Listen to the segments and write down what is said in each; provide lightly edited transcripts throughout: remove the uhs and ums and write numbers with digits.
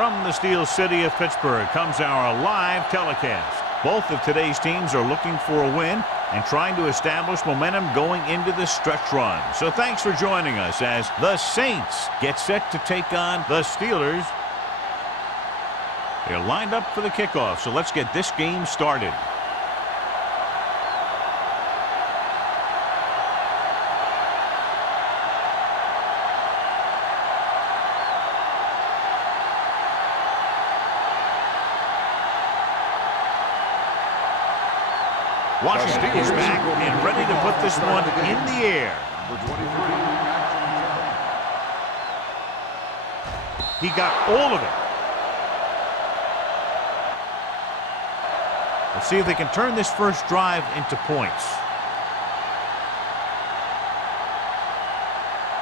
From the Steel City of Pittsburgh comes our live telecast. Both of today's teams are looking for a win and trying to establish momentum going into the stretch run. So thanks for joining us as the Saints get set to take on the Steelers. They're lined up for the kickoff, so let's get this game started. Washington is back and ready to put this one in the air. He got all of it. Let's see if they can turn this first drive into points.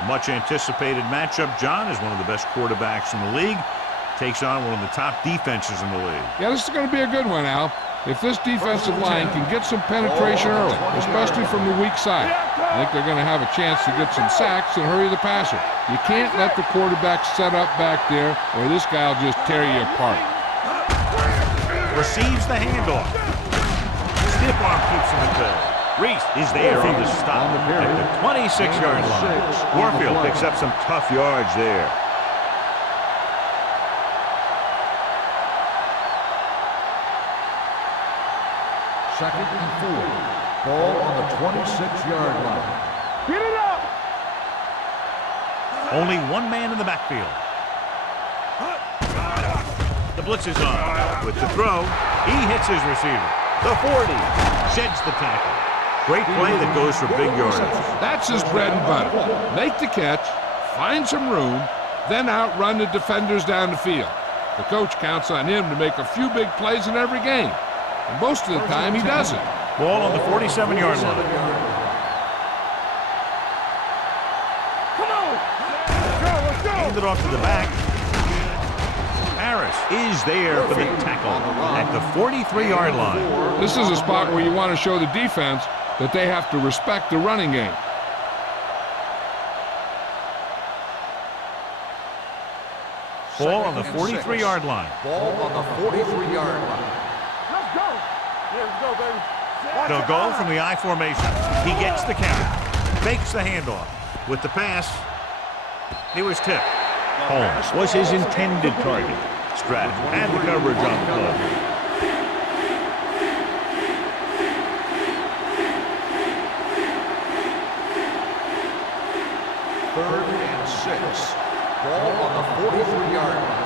A much anticipated matchup, John, is one of the best quarterbacks in the league. Takes on one of the top defenses in the league. Yeah, this is going to be a good one, Al. If this defensive line can get some penetration early, especially from the weak side, I think they're going to have a chance to get some sacks and hurry the passer. You can't let the quarterback set up back there, or this guy will just tear you apart. Receives the handoff. Stiff arm keeps him at bay. Reese is there on the stop at the 26-yard line. Warfield picks up some tough yards there. Second and 4. Ball on the 26-yard line. Get it up! Only one man in the backfield. The blitz is on. With the throw, he hits his receiver. The 40. Sheds the tackle. Great play that goes for big yardage. That's his bread and butter. Make the catch, find some room, then outrun the defenders down the field. The coach counts on him to make a few big plays in every game. And most of the time, he doesn't. Ball on the 47-yard line. Come on! Let's go! Hand it off to the back. Harris is there for the tackle at the 43-yard line. This is a spot where you want to show the defense that they have to respect the running game. Ball on the 43-yard line. Ball on the 43-yard line. Let's go! Yeah, let's go, baby. They'll go from the I formation. He gets the carry. Fakes the handoff. With the pass, he was tipped. Holmes was his intended target. Stratton had the coverage on the play. Third and 6. Ball on the 43-yard line.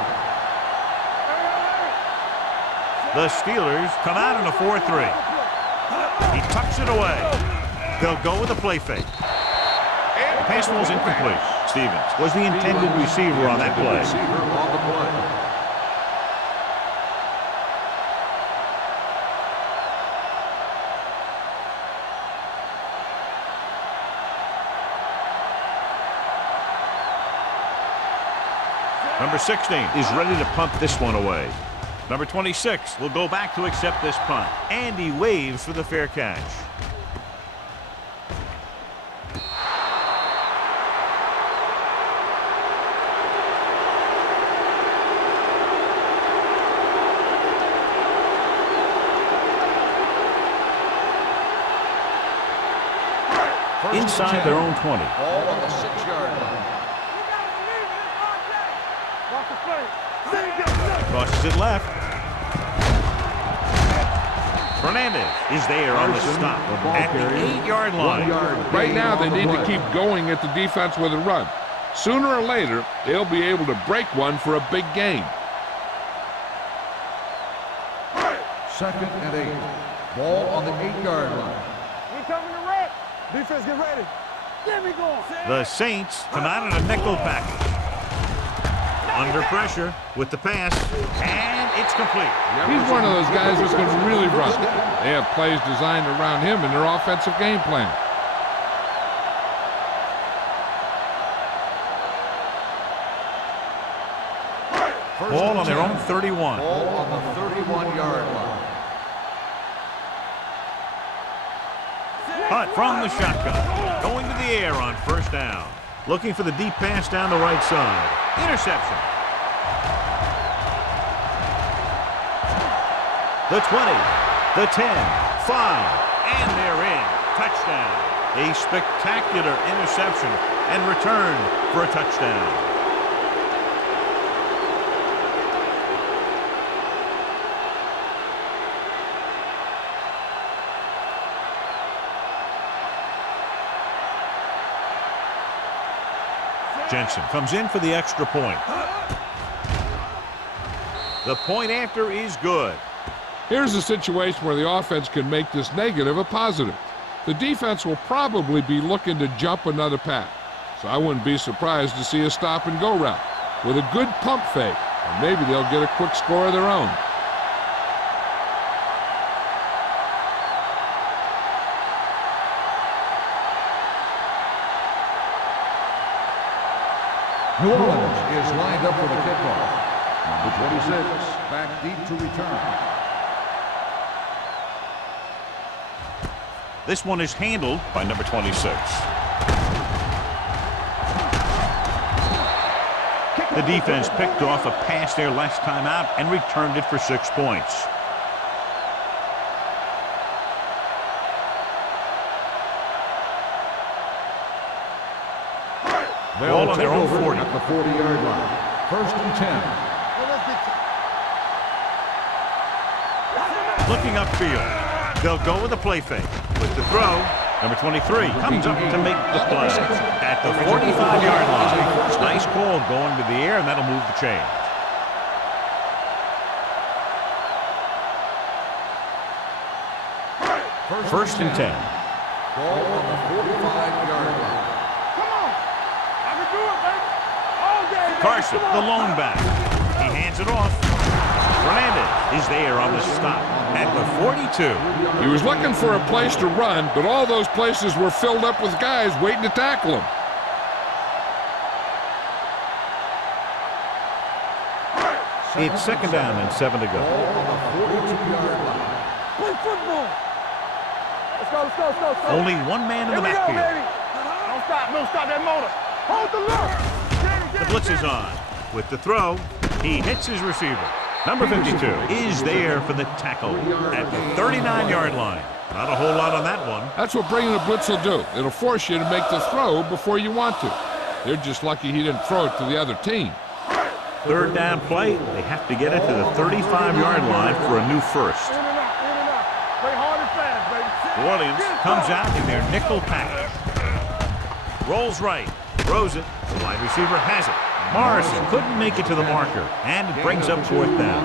The Steelers come out in a 4-3. He tucks it away. They'll go with a play fake. The pass was incomplete. Stevens was the intended receiver on that play. Number 16 is ready to punt this one away. Number 26 will go back to accept this punt. And he waves for the fair catch. Inside their own 20. Ball on the 6-yard line. Crosses it left. Fernandez is there on the stop at the 8-yard line. Right now, they need to keep going at the defense with a run. Sooner or later, they'll be able to break one for a big game. Second and 8. Ball on the 8-yard line. We coming to wreck. Defense, get ready. Get me going. The Saints come out in a nickel package. Under pressure with the pass, and it's complete. He's one of those guys that's going to really run. They have plays designed around him in their offensive game plan. Ball on their own 31. Ball on the 31-yard line. Hunt from the shotgun. Going to the air on first down. Looking for the deep pass down the right side. Interception. the 20, the 10, 5, and they're in. Touchdown. A spectacular interception and return for a touchdown. Jensen comes in for the extra point. The point after is good. Here's a situation where the offense can make this negative a positive. The defense will probably be looking to jump another pass, so I wouldn't be surprised to see a stop-and-go route with a good pump fake, and maybe they'll get a quick score of their own. New Orleans is lined up for the kickoff. Number 26, back deep to return. This one is handled by number 26. The defense picked off a pass there last time out and returned it for 6 points. Ball on their own 40. At the 40-yard line. 1st and 10. Looking upfield. They'll go with a play fake. With the throw, number 23 comes up to make the play. At the 45-yard line. Nice ball going to the air, and that'll move the chains. First and 10. Ball on the 45-yard line. Carson, the lone back. He hands it off. Fernandez is there on the stop at the 42. He was looking for a place to run, but all those places were filled up with guys waiting to tackle him. It's 2nd down and 7 to go. Play football. Let's go, let's go, let's go, let's go. Only one man in the Here we go, backfield. baby. Don't stop that motor. Hold the look. The blitz is on. With the throw, he hits his receiver. Number 52 is there for the tackle at the 39-yard line. Not a whole lot on that one. That's what bringing the blitz will do. It'll force you to make the throw before you want to. They're just lucky he didn't throw it to the other team. 3rd down play. They have to get it to the 35-yard line for a new first. In and out, in and out. Play hard and fast, baby. New Orleans comes out in their nickel package. Rolls right. Throws it. The wide receiver has it. Morrison couldn't make it to the marker, and it brings up 4th down.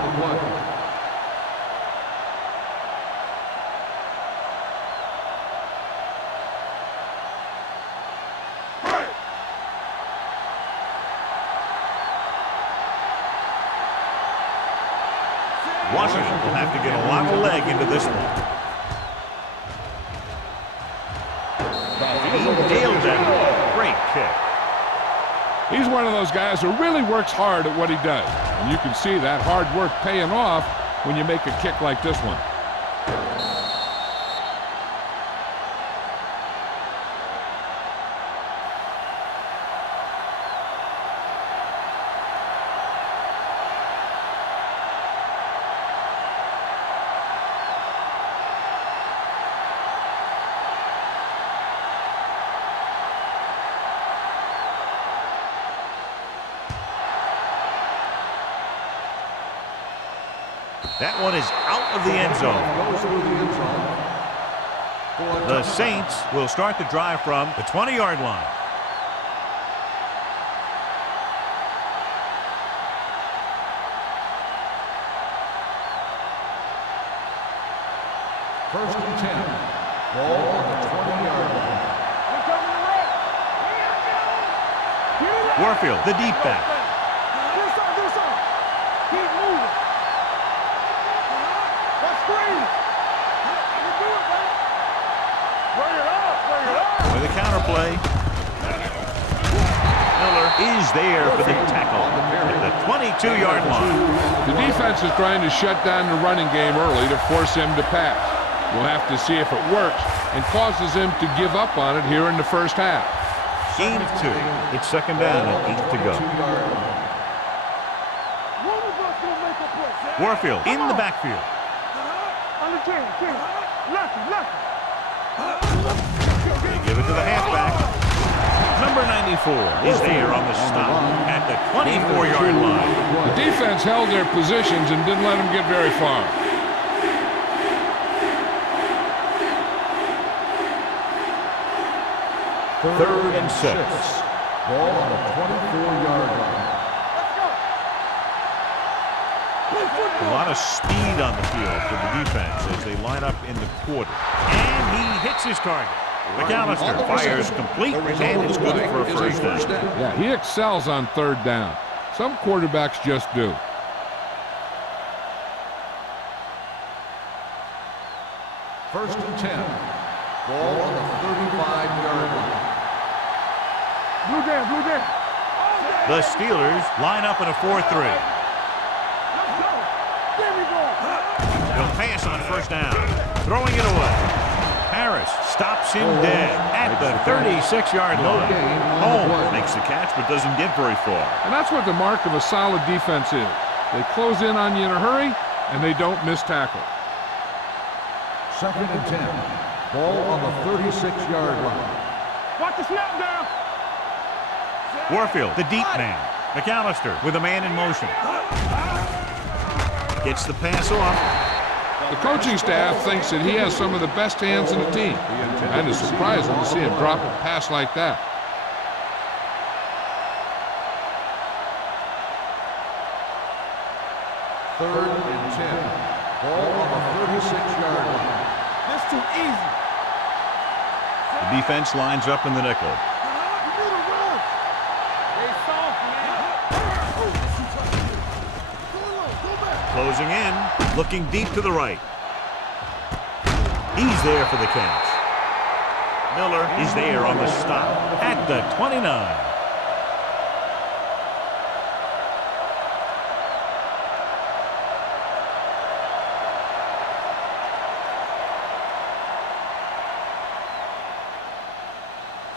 Washington will have to get a lot of leg into this one. He nailed that ball. Great kick. He's one of those guys who really works hard at what he does. And you can see that hard work paying off when you make a kick like this one. That one is out of the end zone. The Saints will start the drive from the 20-yard line. First and 10. Ball on the 20-yard line. Warfield, the deep back. Keep moving. Let's screen. You can do it, man. Bring it up, bring it up. With a counter play. Miller is there for the tackle at the 22-yard line. The defense is trying to shut down the running game early to force him to pass. We'll have to see if it works and causes him to give up on it here in the first half. Gain of 2. It's 2nd down and 8 to go. Warfield Warfield in the backfield. Under 10. Lefty. They give it to the halfback. Number 94 is there on the stop at the 24-yard line. The defense held their positions and didn't let them get very far. Third and 6. Ball on the 24-yard line. A lot of speed on the field for the defense as they line up in the quarter. And he hits his target. McAllister fires complete and is good for a first down. Yeah, he excels on third down. Some quarterbacks just do. First and 10. Ball on the 35-yard line. Blue jam. The Steelers line up in a 4-3. He'll pass on first down. Throwing it away. Harris stops him dead at the 36-yard line. Holmes makes the catch but doesn't get very far. And that's what the mark of a solid defense is. They close in on you in a hurry, and they don't miss tackle. Second and 10. Ball on the 36-yard line. Watch the snap down. Warfield, the deep man. McAllister with a man in motion. Gets the pass off. The coaching staff thinks that he has some of the best hands in the team. And it's surprising to see him drop a pass like that. Third and 10. Ball on the 36-yard line. That's too easy. The defense lines up in the nickel. Closing in, looking deep to the right. He's there for the catch. Miller is there on the stop at the 29.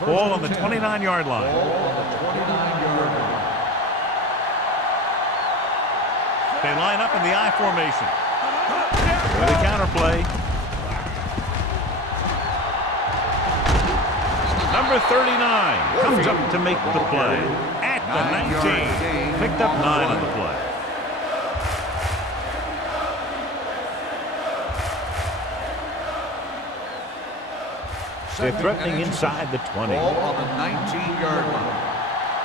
Ball on the 29-yard line. Ball on the 29-yard line. They line up in the I formation. With a counterplay. Number 39 comes up to make the play at the 19. Picked up 9 on the play. They're threatening inside the 20. Ball on the 19-yard line.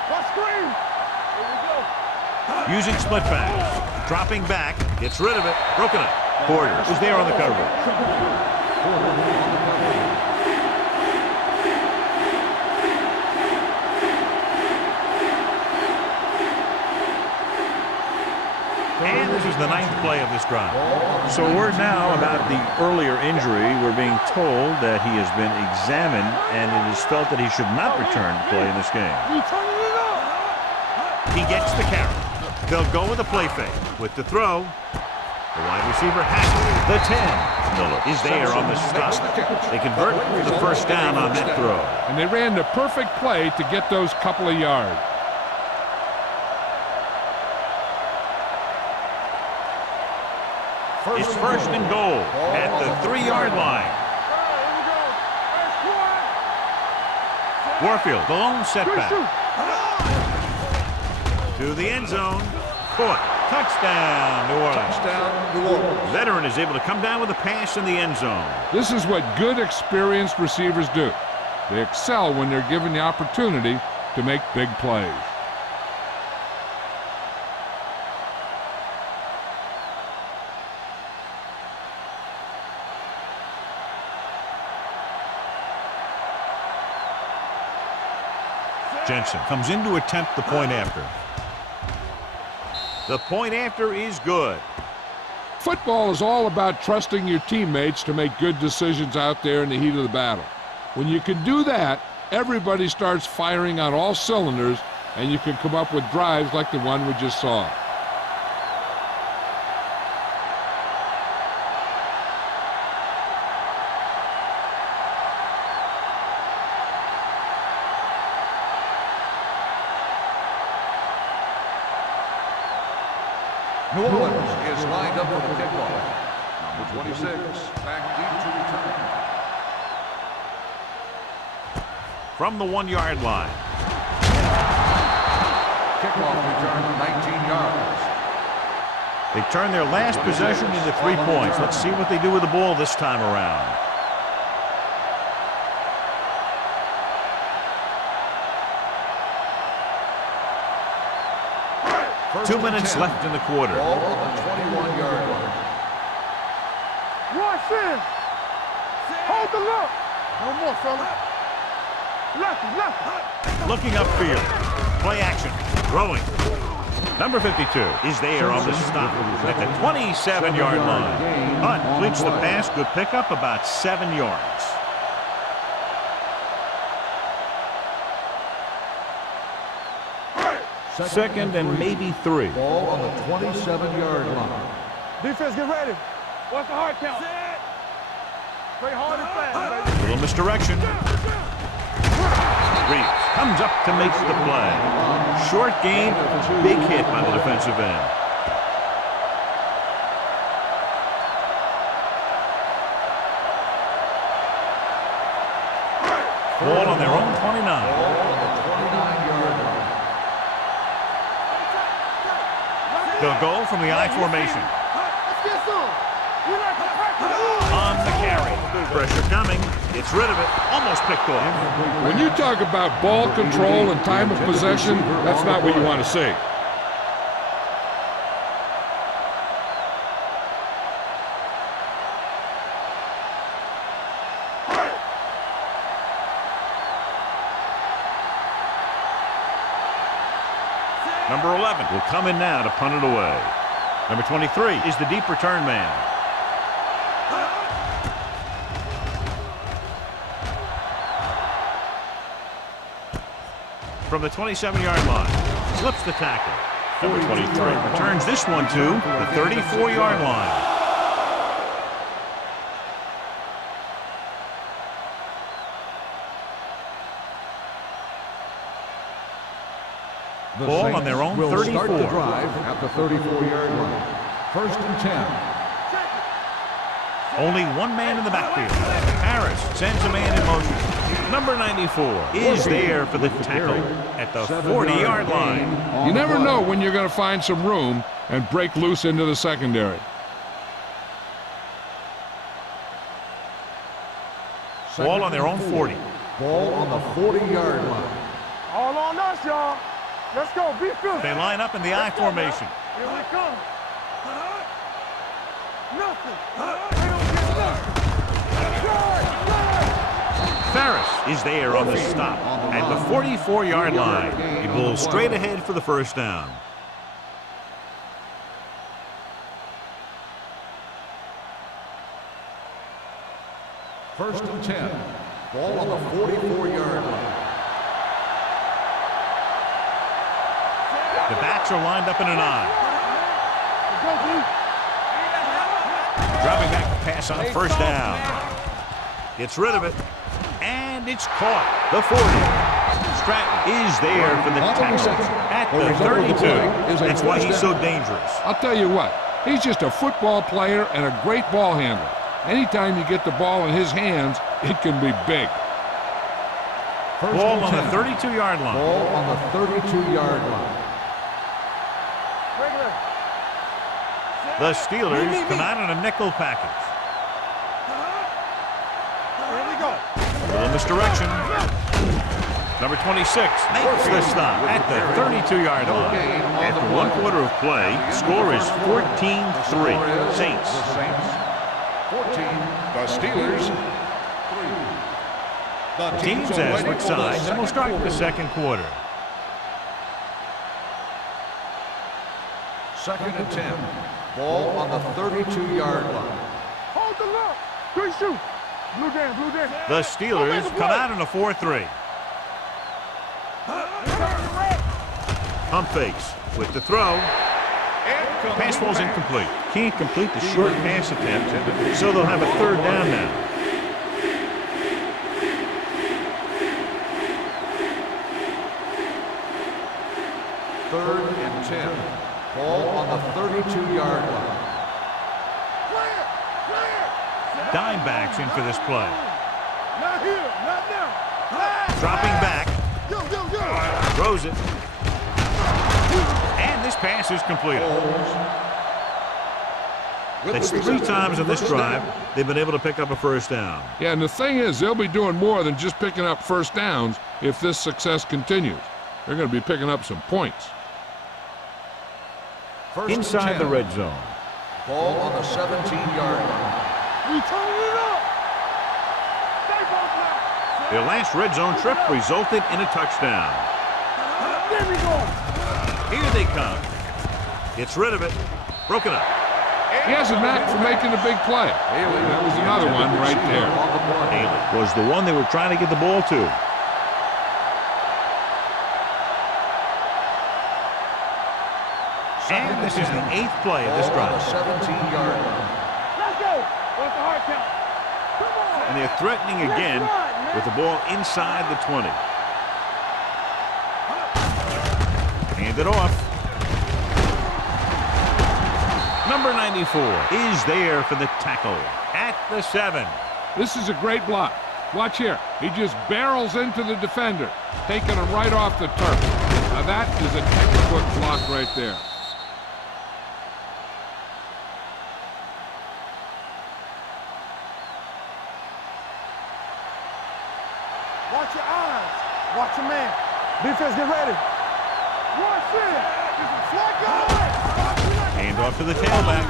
Watch screen. Here we go. Using split pass. Dropping back. Gets rid of it. Broken up. Porter is there on the coverage. And this is the 9th play of this drive. So word now about the earlier injury. We're being told that he has been examined and it is felt that he should not return to play in this game. We turning it up. He gets the carry. They'll go with a play fake. With the throw, the wide receiver has it. The 10. Miller is there on the stop. They convert for the first down on that throw. And they ran the perfect play to get those couple of yards. It's first and goal at the 3-yard line. Warfield, the lone setback. To the end zone. Caught. Touchdown, New Orleans. Touchdown, New Orleans. Veteran is able to come down with a pass in the end zone. This is what good, experienced receivers do. They excel when they're given the opportunity to make big plays. Jensen comes in to attempt the point after. The point after is good. Football is all about trusting your teammates to make good decisions out there in the heat of the battle. When you can do that, everybody starts firing on all cylinders, and you can come up with drives like the one we just saw. New Orleans is lined up for the kickoff. Number 26, back deep to return. From the 1-yard line. Kickoff return, 19 yards. They turn their last possession into 3 points. Let's see what they do with the ball this time around. 2 minutes left in the quarter. Ball on the 21-yard line. Watch in. Hold the look. No more, fella. Lefty. Looking upfield. Play action. Throwing. Number 52 is there on the stop at the 27-yard line. Hunt completes the pass. Good pickup, about 7 yards. Second and maybe 3. Ball on the 27-yard line. Defense, get ready. What's the hard count? Play hard and fast, baby. Little misdirection. Reeves comes up to make the play. Short gain, big hit by the defensive end. Ball on their own 29. Ball on the 29-yard line. They'll go from the I formation. Let's get some. We like to practice. On the carry. Pressure coming. Gets rid of it. Almost picked off. When you talk about ball control and time of possession, that's not what you want to see. Number 11 will come in now to punt it away. Number 23 is the deep return man. From the 27-yard line, slips the tackle. Number 23 returns this one to the 34-yard line. The Ball Saints on their own will 34. start the drive at the 34-yard line. First and 10. Only one man in the backfield. Harris sends a man in motion. Number 94 is there for the tackle at the 40-yard line. You never know when you're going to find some room and break loose into the secondary. Ball on their own 40. Ball on the 40-yard line. All on us, y'all. Let's go. Be fearless. They line up in the I formation. Here we come. Nothing. They don't get nothing. Ferris is there on the stop at the 44-yard line. He pulls straight ahead for the first down. First and 10. Ball on the 44-yard line. The backs are lined up in an I. Dropping back to pass on first down. Gets rid of it. And it's caught. The 40. Stratton is there for the tackle at the 32. That's why he's so dangerous. I'll tell you what, he's just a football player and a great ball handler. Anytime you get the ball in his hands, it can be big. Ball on the 32-yard line. Ball on the 32-yard line. The Steelers come out in a nickel package. Here we go. A little misdirection. Number 26 makes the stop at the 32-yard line. After 1 quarter of play, score is 14-3. Saints. The Saints 14. The Steelers 3. The Teams are as ready which for the sides, and we'll start with the second quarter. Second and 10. Ball on the 32-yard line. Hold the look. Good shoot. Blue down. The Steelers come out in a 4-3. Pump fakes with the throw. Pass falls incomplete. Can't complete the short pass attempt, so they'll have a third down now. Third and 10. Ball on the 32-yard line. dime backs in for this play. Not here, not now. Dropping back. Yo. Throws it. And this pass is completed. That's 3 times in this drive they've been able to pick up a first down. Yeah, and the thing is, they'll be doing more than just picking up first downs if this success continues. They're going to be picking up some points. Inside the red zone. Ball on the 17-yard line. We turning it up. Stay focused. Their last red zone trip resulted in a touchdown. There we go. Here they come. Gets rid of it. Broken up. He has a knack for making a big play. That was another one right there. Haley was the one they were trying to get the ball to. And this is the 8th play of this drive. 17-yard line. Let's go. What's the hard count? Come on. And they're threatening again with the ball inside the 20. Hand it off. Number 94 is there for the tackle at the 7. This is a great block. Watch here. He just barrels into the defender, taking him right off the turf. Now that is a textbook block right there. Watch your eyes. Watch your man. Defense, get ready. Watch it. Flag guy. Hand off to the tailback.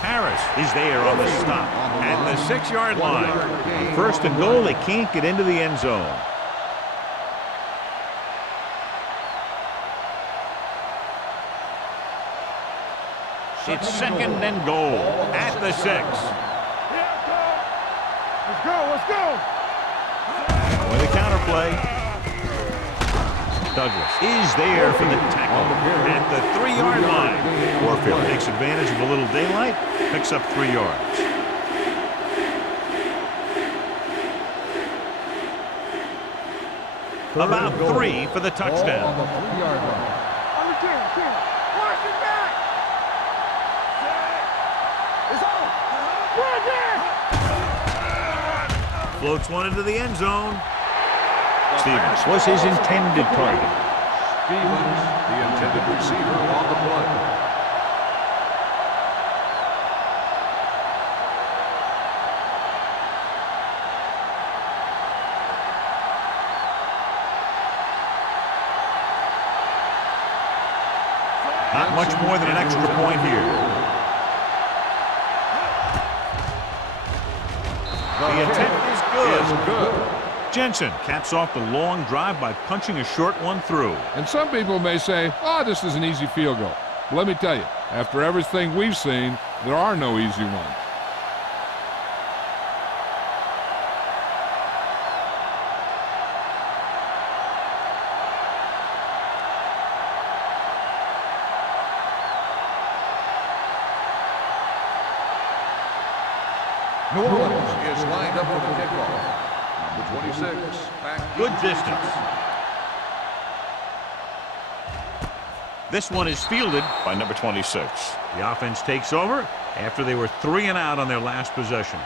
Harris is there on the stop at the 6-yard line. On 1st and goal, they can't get into the end zone. It's 2nd and goal at the 6. Let's go. With a counterplay. Douglas is there for the tackle at the 3-yard line. Warfield takes advantage of a little daylight, picks up 3 yards. About 3 for the touchdown. On the 3-yard line. Watch it back. It's on. Floats one into the end zone. Stevens was his intended target. Stevens, the intended receiver on the play. Not much more than an extra point here. The attempt is good. Jensen caps off the long drive by punching a short one through. And some people may say, oh, this is an easy field goal. But let me tell you, after everything we've seen, there are no easy ones. New Orleans is lined up for the kickoff. Number 26, back. Good distance. This one is fielded by number 26. The offense takes over after they were 3 and out on their last possession.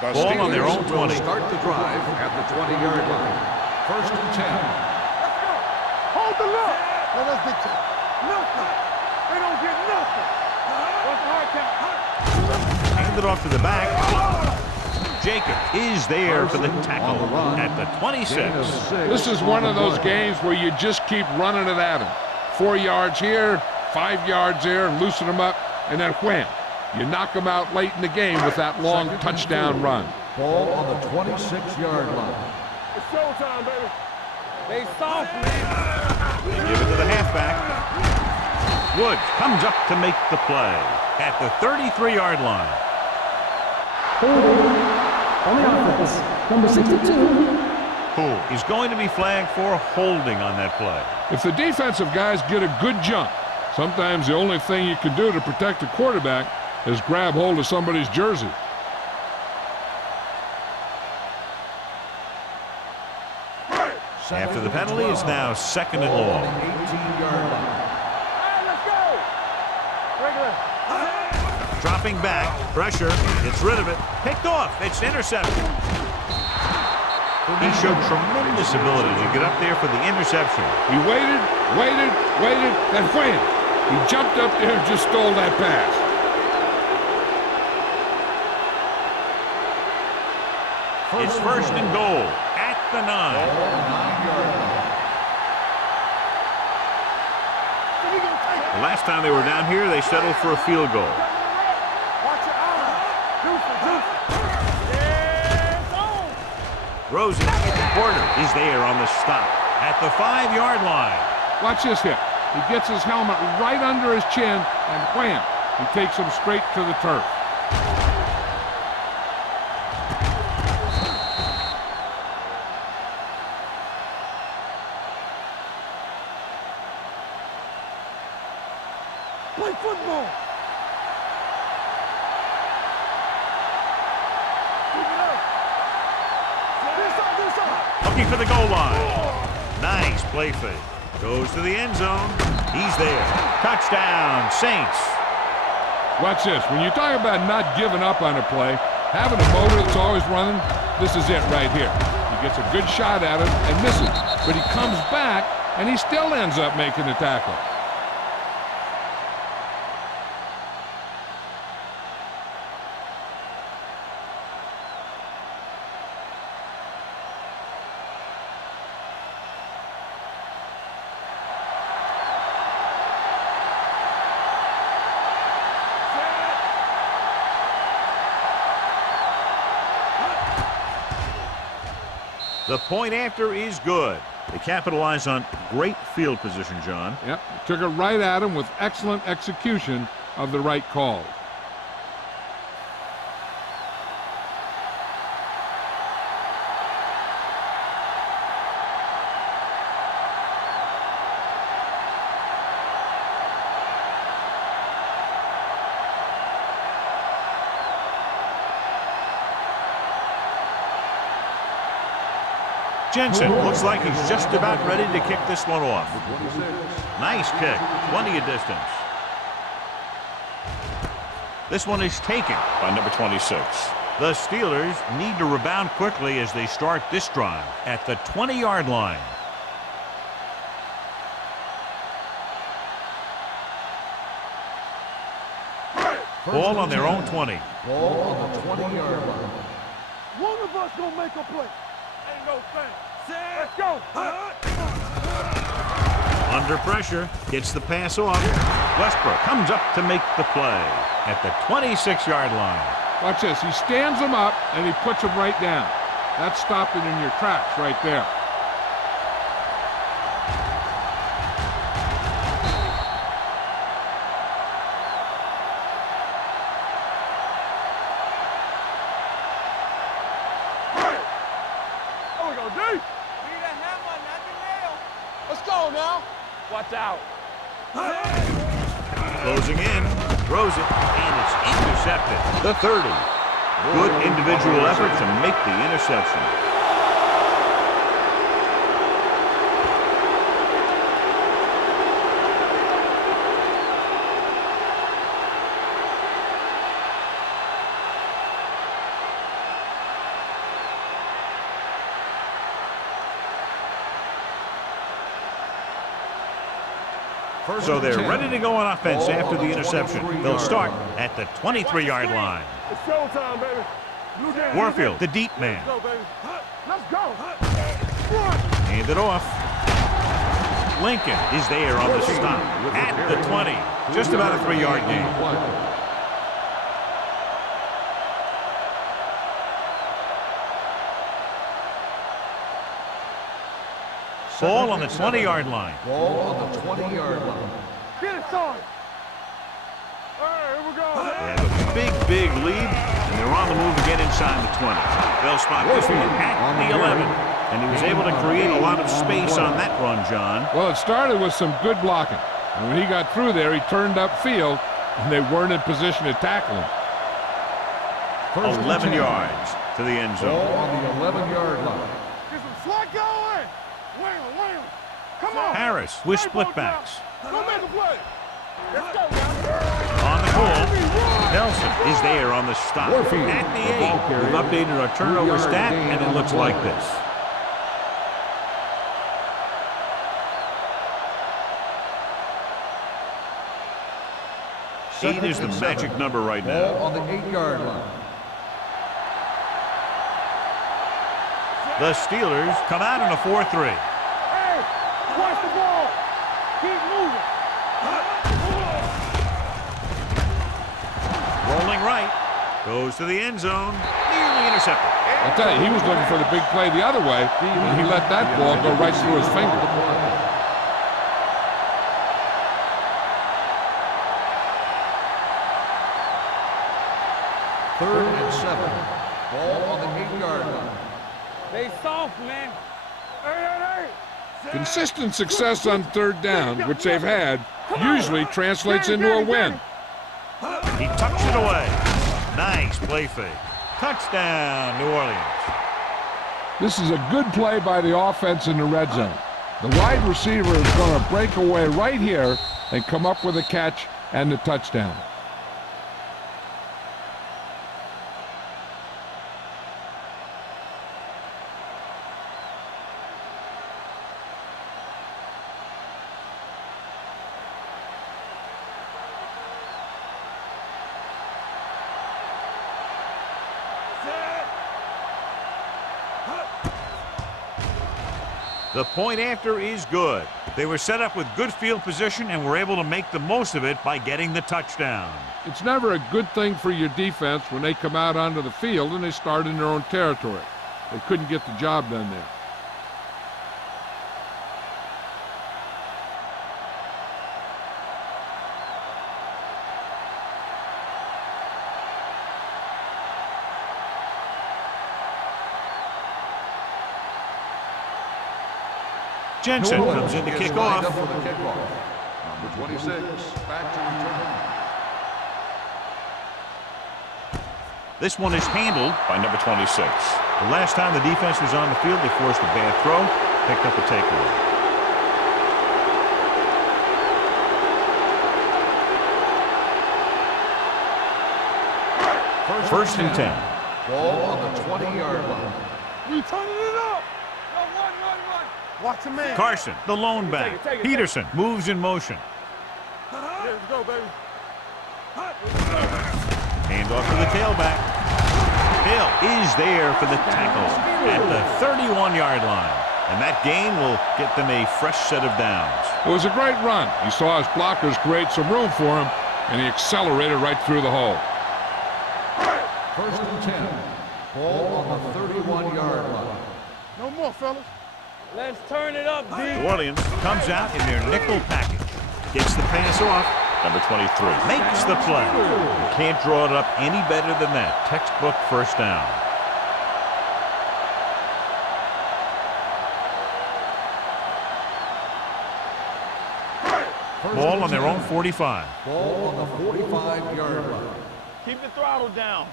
Ball on their own 20. Start the drive at the 20-yard line. 1st and 10. Hold the look. Let us dictate. Nothing. They don't get nothing. What's the hard count? Hand it off to the back. Jacob is there for the tackle at the 26. This is one of those games where you just keep running it at him. 4 yards here, 5 yards there, loosen them up, and then wham. You knock them out late in the game with that long touchdown run. Ball on the 26-yard line. It's showtime, baby. They soft, man. They give it to the halfback. Woods comes up to make the play at the 33-yard line. On the offense, number 62. Who is going to be flagged for holding on that play. If the defensive guys get a good jump, sometimes the only thing you can do to protect the quarterback is grab hold of somebody's jersey. After the penalty, it's now 2nd and long. 18-yard line. Let's go. Regular. Dropping back, pressure, gets rid of it, picked off, it's intercepted. He showed tremendous ability to get up there for the interception. He waited, then wham! He jumped up there and just stole that pass. It's 1st and goal at the 9. 9-yard line. The last time they were down here, they settled for a field goal. Watch your eyes. Throws it. Porter is there on the stop at the 5-yard line. Watch this hit. He gets his helmet right under his chin, and wham! He takes him straight to the turf. Play football. Keep it up. This up. Looking for the goal line. Nice play fake. Goes to the end zone. He's there. Touchdown, Saints. Watch this. When you talk about not giving up on a play, having a motor that's always running, this is it right here. He gets a good shot at it and misses, but he comes back and he still ends up making the tackle. The point after is good. They capitalize on great field position, John. Yep, took it right at him with excellent execution of the right call. Jensen looks like he's just about ready to kick this one off. Nice kick, plenty of distance. This one is taken by number 26. The Steelers need to rebound quickly as they start this drive at the 20-yard line. Ball on their own 20. Ball on the 20-yard line. One of us gonna make a play. Ain't no thing. Let's go. Under pressure, gets the pass off. Westbrook comes up to make the play at the 26-yard line. Watch this. He stands him up and he puts him right down. That's stopping in your tracks right there. Watch out. Closing in, throws it, and it's intercepted. The 30. Good individual effort to make the interception. So they're ready to go on offense after the interception. They'll start at the 23-yard line. It's showtime, baby. Warfield, the deep man. Let's go, baby. Let's go. Hand it off. Lincoln is there on the stop at the 20. Just about a 3-yard gain. Ball on the 20-yard line. Ball on the 20-yard line. Get it, son. All right, here we go. They have a big lead, and they're on the move again inside the 20. They'll spot this one at the 11. And he was able to create a lot of space on that run, John. Well, it started with some good blocking. And when he got through there, he turned upfield, and they weren't in position to tackle him. 11 yards to the end zone. Ball on the 11-yard line. Get some slack going. Come on. Harris with splitbacks. Go make a play. Let's go, On the pull, Nelson is there on the stop. Warfield, At the the ball 8, carrier. we've updated our turnover 2-yard stat, gain and it on looks the like play. this. 8 is the magic number right Ball now. on the 8-yard line. The Steelers come out in a 4-3. Hey, watch the ball. Keep moving. Rolling right. Goes to the end zone. Nearly intercepted. I'll tell you, he was looking for the big play the other way, and he let that ball go right through his finger. Third and 7. Ball on the 8-yard line. They soft, man. Hey. Consistent success on third down, which they've had, usually translates into a win. He tucks it away. Nice play fake. Touchdown, New Orleans. This is a good play by the offense in the red zone. The wide receiver is going to break away right here and come up with a catch and the touchdown. The point after is good. They were set up with good field position and were able to make the most of it by getting the touchdown. It's never a good thing for your defense when they come out onto the field and they start in their own territory. They couldn't get the job done there. Jensen comes in to Is kick lined off. up for the kickoff. Number 26, back to return. This one is handled by number 26. The last time the defense was on the field, they forced a bad throw, picked up a takeaway. First and 10. Ball on the 20-yard line. We turning it up. Run. Watch the man. Carson, the lone back. Take it. Peterson moves in motion. Let's go, baby. Hand off to the tailback. Hill is there for the tackle at the 31-yard line. And that gain will get them a fresh set of downs. It was a great run. He saw his blockers create some room for him, and he accelerated right through the hole. First and 10. Ball on the 31-yard line. No more, fellas. Let's turn it up, D. New Orleans comes out in their nickel package. Gets the pass off. Number 23 makes the play. You can't draw it up any better than that. Textbook first down. Ball on their own 45. Ball on the 45-yard line. Keep the throttle down.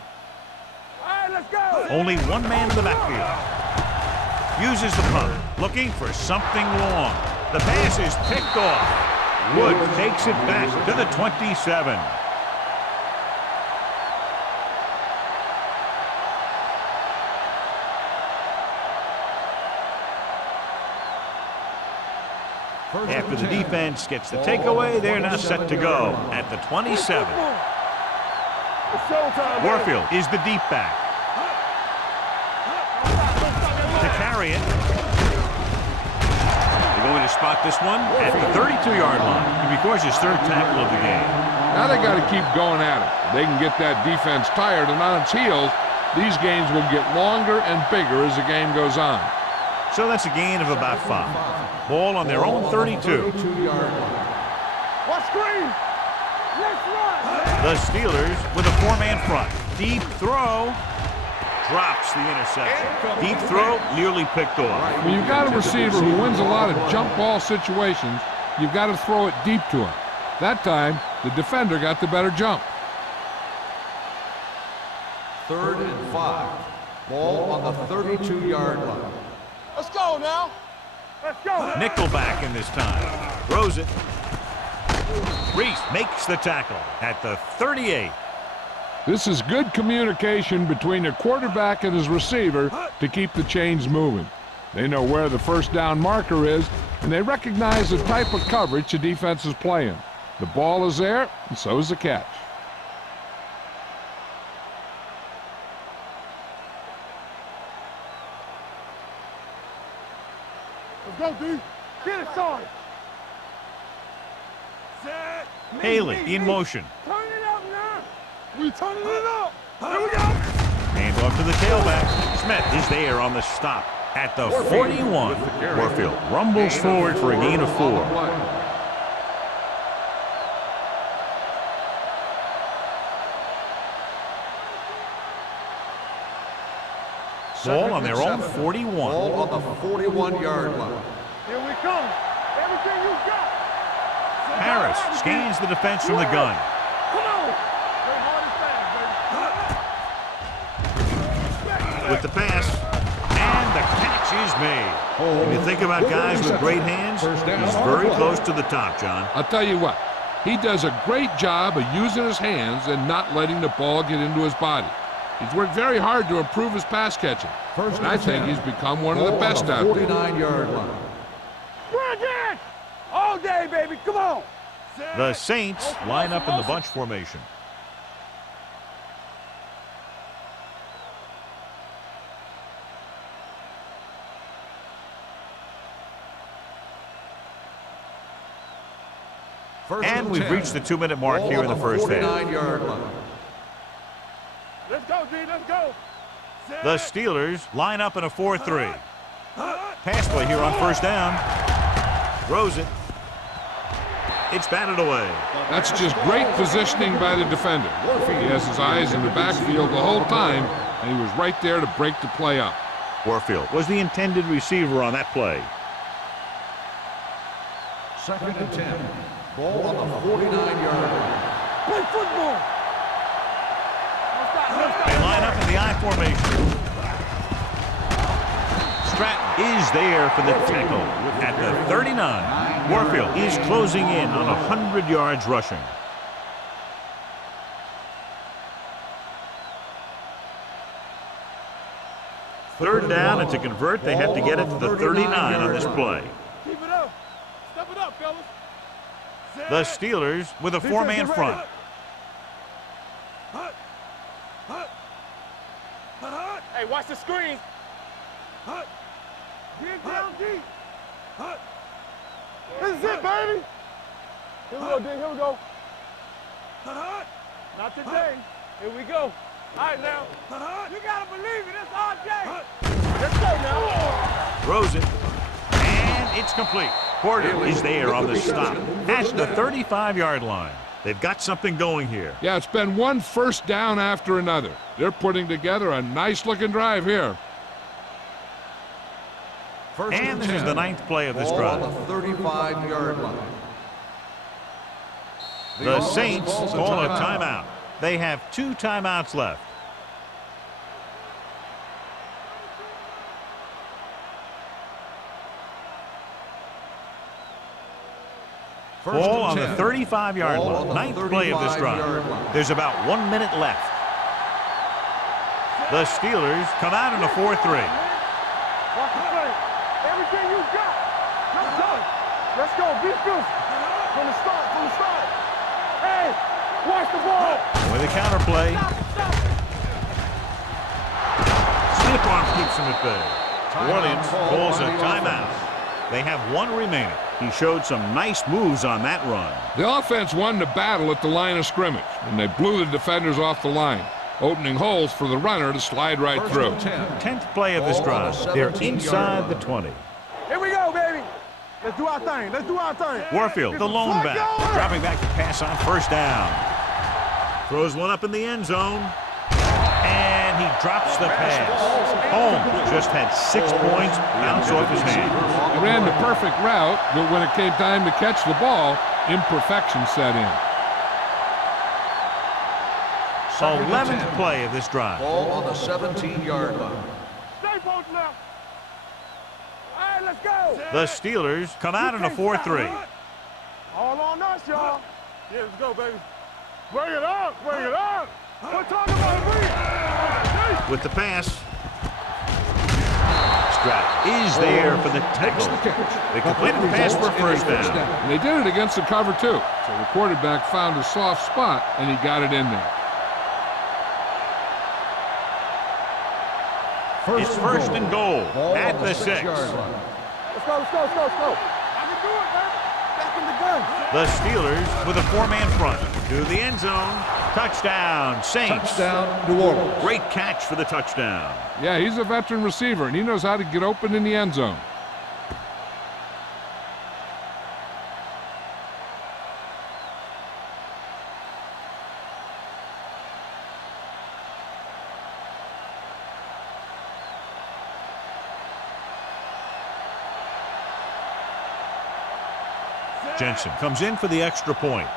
All right, let's go. Only one man in the backfield. Uses the punt, looking for something long. The pass is picked off. Woods takes it back to the 27. After the defense gets the takeaway, they're now set to go at the 27. It's showtime, baby. Warfield is the deep back. To carry it. They're going to spot this one at the 32-yard line. It'll be, of course, his third tackle of the game. Now they got to keep going at it. If they can get that defense tired and on its heels, these games will get longer and bigger as the game goes on. So that's a gain of about 5. Ball on their own 32. 32-yard line. What screen? Let's run. The Steelers with a 4-man front. Deep throw. Drops the interception. Deep throw nearly picked off. When you've got a receiver who wins a lot of jump ball situations, you've got to throw it deep to him. That time, the defender got the better jump. Third and 5. Ball on the 32-yard line. Let's go now. Let's go. Nickelback in this time. Throws it. Reese makes the tackle at the 38. This is good communication between the quarterback and his receiver to keep the chains moving. They know where the first down marker is, and they recognize the type of coverage the defense is playing. The ball is there, and so is the catch. Let's go, D. Get it started. Haley in motion. Turn it up now. We turning it up. Here we go. Hand off to the tailback. Smith is there on the stop at the 41. Warfield rumbles forward for a gain of 4. Ball on their own 41. Ball on the 41-yard line. Here we come. Everything you got. Harris scans the defense from the gun. Come on. Play hard and fast, baby. With the pass, and the catch is made. When you think about guys with great hands, he's very close to the top, John. I'll tell you what, he does a great job of using his hands and not letting the ball get into his body. He's worked very hard to improve his pass catching, and I think he's become one of the best out there. 49-yard line. Run again. All day, baby. Come on. The Saints line up in the bunch formation. And we've reached the 2-minute mark here in the first half. 49-yard line. Let's go, D. Let's go. The Steelers line up in a 4-3. Pass play here on first down. Throws it. It's batted away. That's just great positioning by the defender. He has his eyes in the backfield the whole time, and he was right there to break the play up. Warfield was the intended receiver on that play. 2nd and 10. Ball on the 49-yard line. Play football. They line up in the I formation. Stratton is there for the tackle at the 39. Warfield is closing in on 100 yards rushing. Third down, and to convert, they have to get it to the 39 on this play. Keep it up. Step it up, fellas. The Steelers with a 4-man front. Hey, watch the screen. Get down deep. This is it, baby. Here we go, D. Here we go. Not today. Here we go. All right, now. You got to believe it. It's our day. Let's go now. Throws it. And it's complete. Porter is there on the stop at the 35-yard line. They've got something going here. Yeah, it's been one first down after another. They're putting together a nice-looking drive here. And this is the 9th play of this Ball drive. on the 35-yard line. The Saints call a timeout. They have 2 timeouts left. Ball on the 35-yard line. 9th play of this drive. There's about 1 minute left. The Steelers come out in a 4-3. Watch the play. Everything you got. Let's go. Let's go. Be good. From the start. From the start. Hey, watch the ball. With a counter play. Stiff arm keeps him at bay. New Orleans calls a timeout. They have 1 remaining. He showed some nice moves on that run. The offense won the battle at the line of scrimmage, and they blew the defenders off the line, opening holes for the runner to slide right through. 10th play of this drive. They're inside the 20. Here we go, baby. Let's do our thing. Let's do our thing. Warfield, the lone back, dropping back to pass on first down. Throws one up in the end zone. And he drops the pass. Holmes just had 6 points bounce off his hands. He ran the perfect route, but when it came time to catch the ball, imperfection set in. 11th play of this drive. Ball on the 17-yard line. Stay posted now. All right, let's Let's go. The Steelers come out in a 4-3. All on us, y'all. Yeah, let's go, baby. Bring it up. Bring it up. We're talking about With the pass. Stroud is there for the tackle. They completed the pass for a first down. And they did it against the cover, too. So the quarterback found a soft spot, and he got it in there. It's first and goal at the 6. Let's go, let's go, let's go, let's go. I can do it, baby. Back in the gun. The Steelers with a 4-man front to the end zone. Touchdown, Saints. Touchdown, New Orleans. Great catch for the touchdown. Yeah, he's a veteran receiver, and he knows how to get open in the end zone. Jensen comes in for the extra point.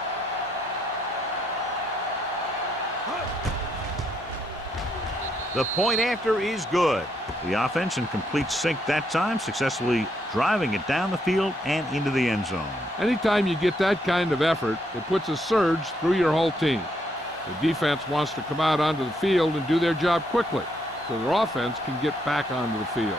The point after is good. The offense in complete sync that time, successfully driving it down the field and into the end zone. Anytime you get that kind of effort, it puts a surge through your whole team. The defense wants to come out onto the field and do their job quickly, so their offense can get back onto the field.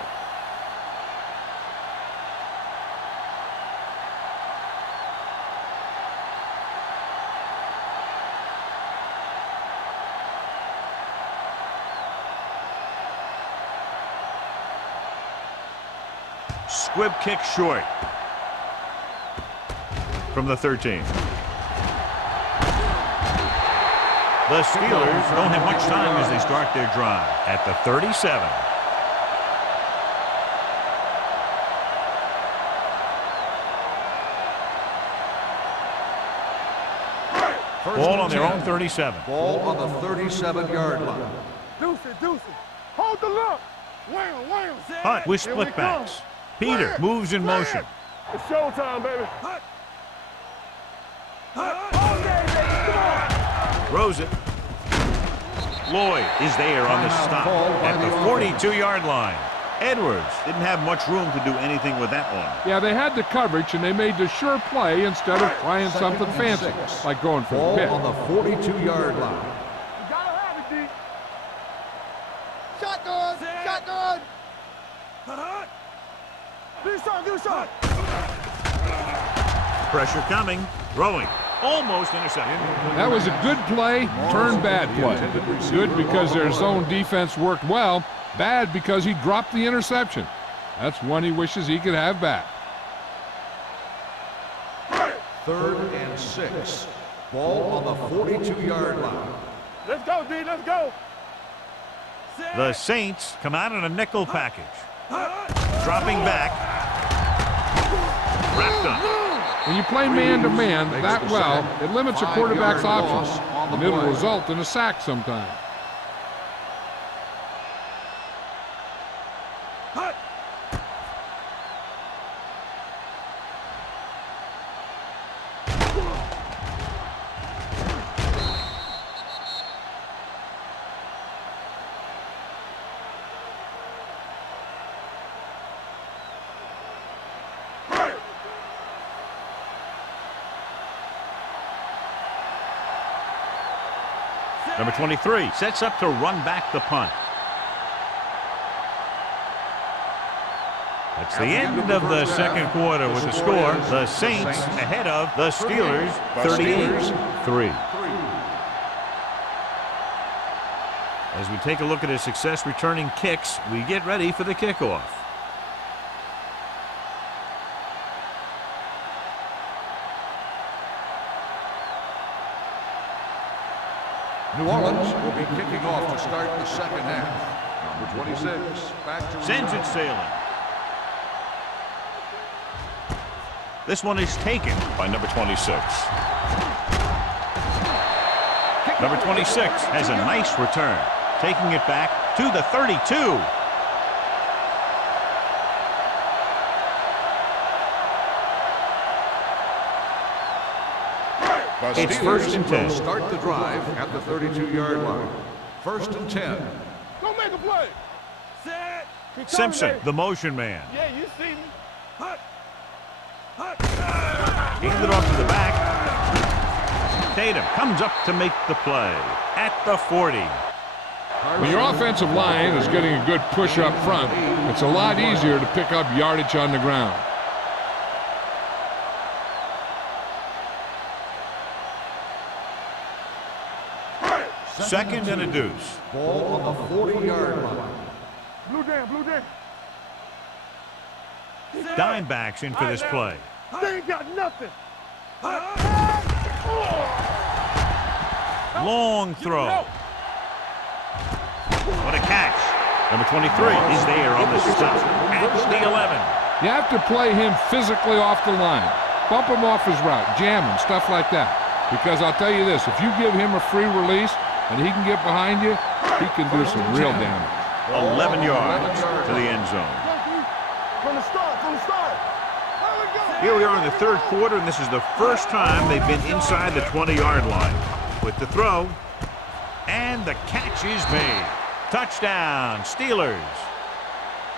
Squib kick short from the 13. The Steelers don't have much time as they start their drive at the 37. Ball on their own 37. Ball on the 37-yard line. Deuce it, deuce it. Hold the look. Wham, wham. Hunt with Here we split come. backs. Peter moves in motion. It's showtime, baby. All day, baby. Come on. Throws it. Lloyd is there on the stop at the 42-yard line. Edwards didn't have much room to do anything with that one. Yeah, they had the coverage, and they made the sure play instead of trying something fancy, like going for the Ball pick. on the 42-yard line. You gotta have it, D. Shotgun! Shotgun! Do something. Pressure coming. Throwing. Almost intercepted. That was a good play, turned bad play. Good because their zone defense worked well. Bad because he dropped the interception. That's one he wishes he could have back. 3rd and 6. Ball on the 42-yard line. Let's go, D. Let's go. The Saints come out in a nickel package. Dropping back. Wrapped up. When you play man-to-man that well, it limits a quarterback's options, and it'll result in a sack sometime. Number 23 sets up to run back the punt. That's the end of the second quarter with the score. The Saints ahead of the Steelers 38-3. As we take a look at his success returning kicks, we get ready for the kickoff. New Orleans will be kicking off to start the second half. Number 26, back to Sends it sailing. This one is taken by number 26. Number 26 has a nice return, taking it back to the 32. It's first and 10. Start the drive at the 32-yard line. 1st and 10. Go make a play. Simpson, the motion man. Yeah, you see me. Handed off to the back. Tatum comes up to make the play at the 40. When your offensive line is getting a good push up front, it's a lot easier to pick up yardage on the ground. Second and a deuce. Ball on the 40-yard line. Blue down, blue down. Dimebacks in for this play. They ain't got nothing. Long throw. What a catch. Number 23 is there on the stop at the 11. You have to play him physically off the line. Bump him off his route, jam him, stuff like that. Because I'll tell you this, if you give him a free release and he can get behind you, he can do some real damage. 11 yards to the end zone. From the start, from the start. Here we are in the third quarter, and this is the first time they've been inside the 20-yard line. With the throw, and the catch is made. Touchdown, Steelers.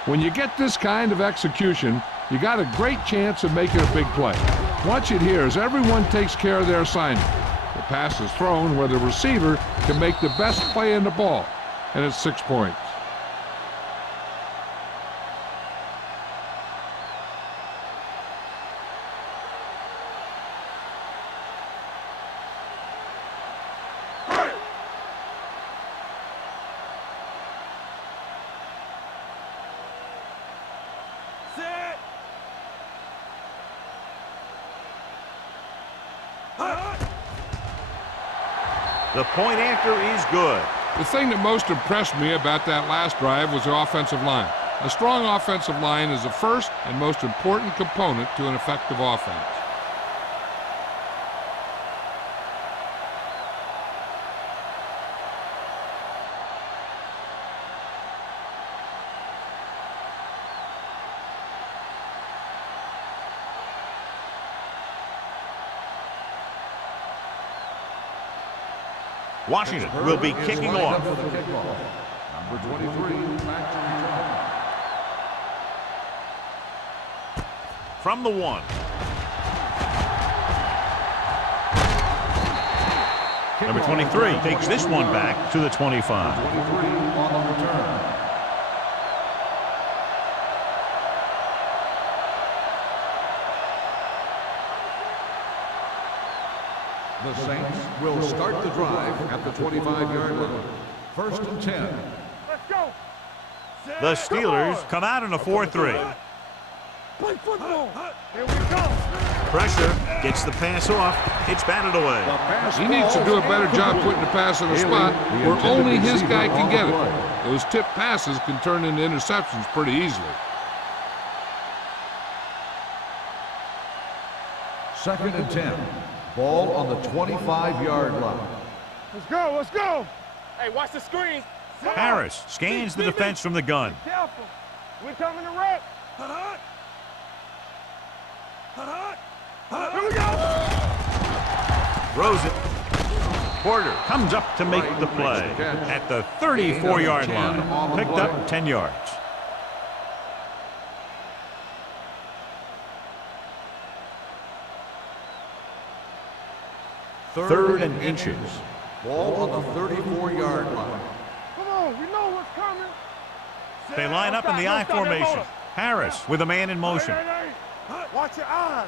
When you get this kind of execution, you got a great chance of making a big play. Watch it here as everyone takes care of their assignment. The pass is thrown where the receiver can make the best play in the ball, and it's 6 points. The point after is good. The thing that most impressed me about that last drive was the offensive line. A strong offensive line is the first and most important component to an effective offense. Washington will be kicking off. Number 23, back to return. From the 1. Number 23 takes this one back to the 25. 23 on the return. The Saints will start the drive at the 25-yard line. First and 10. Let's go. The Steelers come out in a 4-3. Play football. Here we go. Pressure gets the pass off. It's batted away. He needs to do a better job putting the pass in a spot where only his guy can get it. Those tip passes can turn into interceptions pretty easily. Second and 10. Ball on the 25-yard line. Let's go, let's go. Hey, watch the screen. Harris scans the defense from the gun. Careful. We're coming to wreck. Here we go. Throws it. Porter comes up to make the play at the 34-yard line. Picked up 10 yards. Third and inches. Ball on the 34-yard line. Come on, we know what's coming. They line up in the I formation. Harris with a man in motion. Hey. Watch your eyes.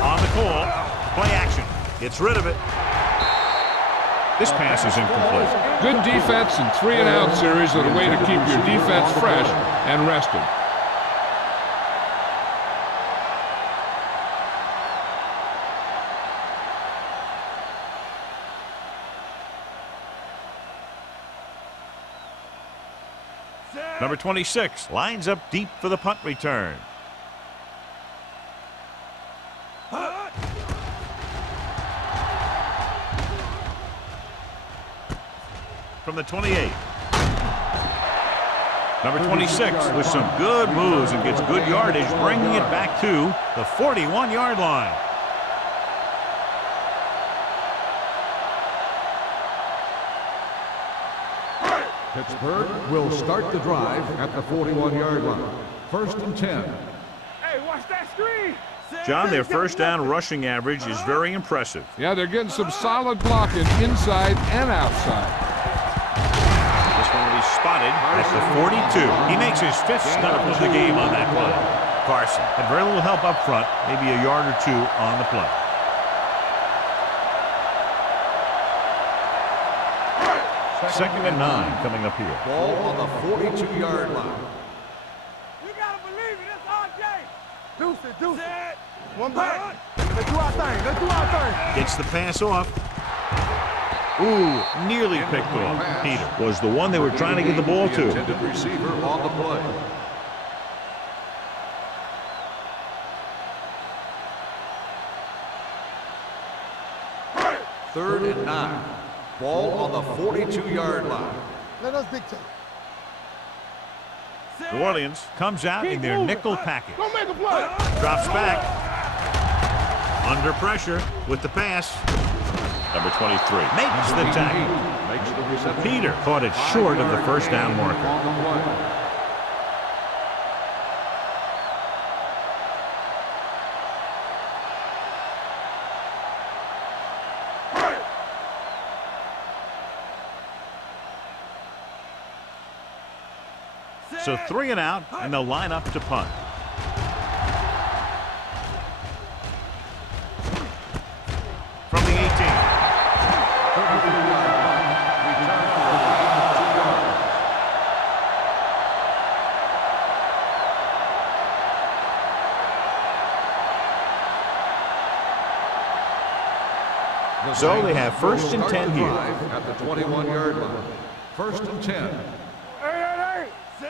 On the call. Play action. Gets rid of it. This pass is incomplete. Good defense and 3-and-out series are the way to keep your defense fresh and rested. Number 26 lines up deep for the punt return. From the 28. Number 26 with some good moves and gets good yardage, bringing it back to the 41-yard line. Pittsburgh will start the drive at the 41-yard line. First and 10. Hey, watch Watch that screen. John, their first down rushing average is very impressive. Yeah, they're getting some solid blocking inside and outside. This one will be spotted at the 42. He makes his 5th stop of the game on that play. Carson had very little help up front, maybe a yard or 2 on the play. Second and 9 coming up here. Ball on the 42-yard line. You gotta believe it. It's RJ. Deuce it. One back. Let's do our thing. Let's do our thing. Gets the pass off. Ooh, nearly picked off. Peter Was the one they were trying to get the ball The to. intended receiver on the play. Third and 9. Ball on the 42-yard line. Let us dictate. New Orleans comes out in their nickel package. Go make a play. Drops back. Under pressure with the pass. Number 23 makes the tackle. Makes the reception. Peter caught it short of the first down marker. On the play. So 3 and out, and they'll line up to punt. From the 18. So they have first and 10 here. At the 21-yard line. First and 10. Hey.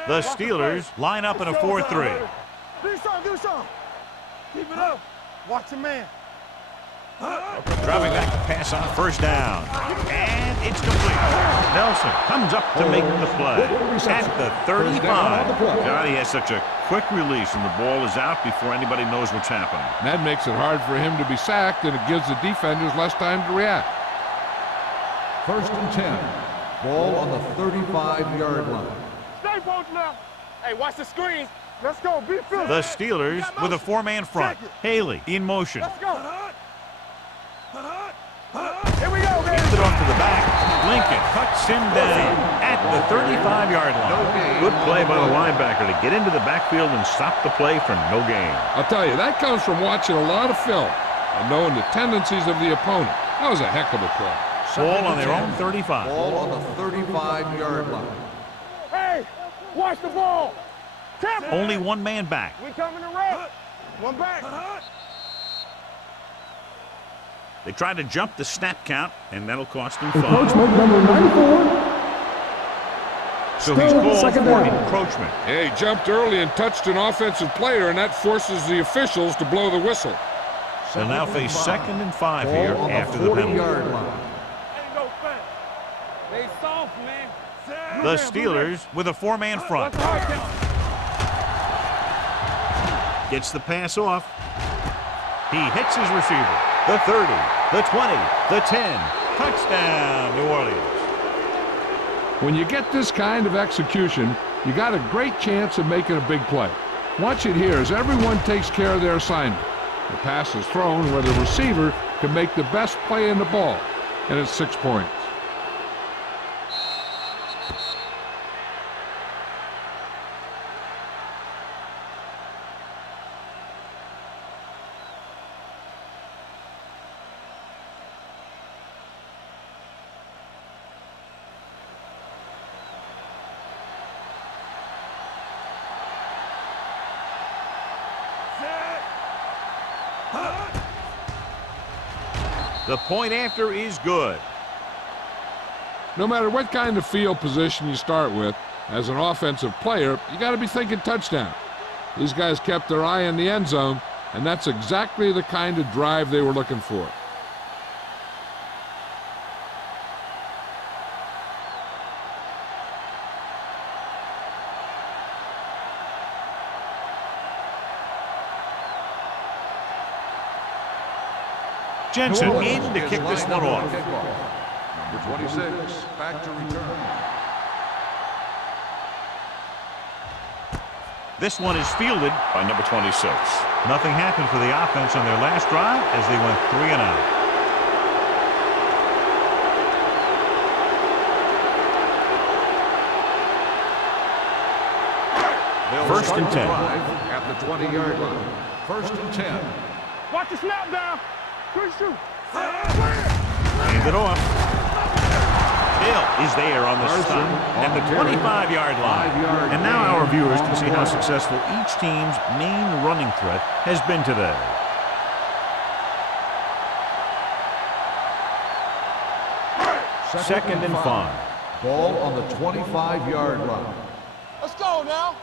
The Steelers line up in a 4-3. Do something. Keep it up. Watch your man. Dropping back to pass on first down. And it's complete. Nelson comes up to make the play. At the 35. God, he has such a quick release, and the ball is out before anybody knows what's happening. That makes it hard for him to be sacked, and it gives the defenders less time to react. First and 10. Ball on the 35-yard line. Stay both now. Hey, watch the screen. Let's go. Be physical. The Steelers with a 4-man front. Haley in motion. Let's go. Here we go, baby. Hands it off to the back. Lincoln cuts him down at the 35-yard line. Good play by the linebacker to get into the backfield and stop the play for no gain. I'll tell you, that comes from watching a lot of film and knowing the tendencies of the opponent. That was a heck of a play. Ball on their own 35. Ball on the 35-yard line. Hey, watch the ball. Tap it. Only one man back. We coming to rest. One back. They try to jump the snap count, and that'll cost them Encroachment 5. number 94. So he's Still called second for down. encroachment. Yeah, he jumped early and touched an offensive player, and that forces the officials to blow the whistle. They'll now face 2nd and 5 Ball here on after the the penalty. 40-yard line. Ain't no fence. They soft, man. The Steelers with a 4-man front. Gets the pass off. He hits his receiver. The 30, the 20, the 10. Touchdown, New Orleans. When you get this kind of execution, you got a great chance of making a big play. Watch it here as everyone takes care of their assignment. The pass is thrown where the receiver can make the best play in the ball, and it's 6 points. The point after is good. No matter what kind of field position you start with, as an offensive player, you got to be thinking touchdown. These guys kept their eye on the end zone, and that's exactly the kind of drive they were looking for. Jensen New in Orleans to is kick this lined one up off. for kickoff. Number 26, back to return. This one is fielded by number 26. Nothing happened for the offense on their last drive as they went 3 and out. First and 10. At the 20-yard line. First and 10. Watch the snap down. Good shoot. Hand it off. Bill is there on the stop at the 25-yard line. And now our viewers can see how successful each team's main running threat has been today. Second and 5. Ball on the 25-yard line. Let's go now.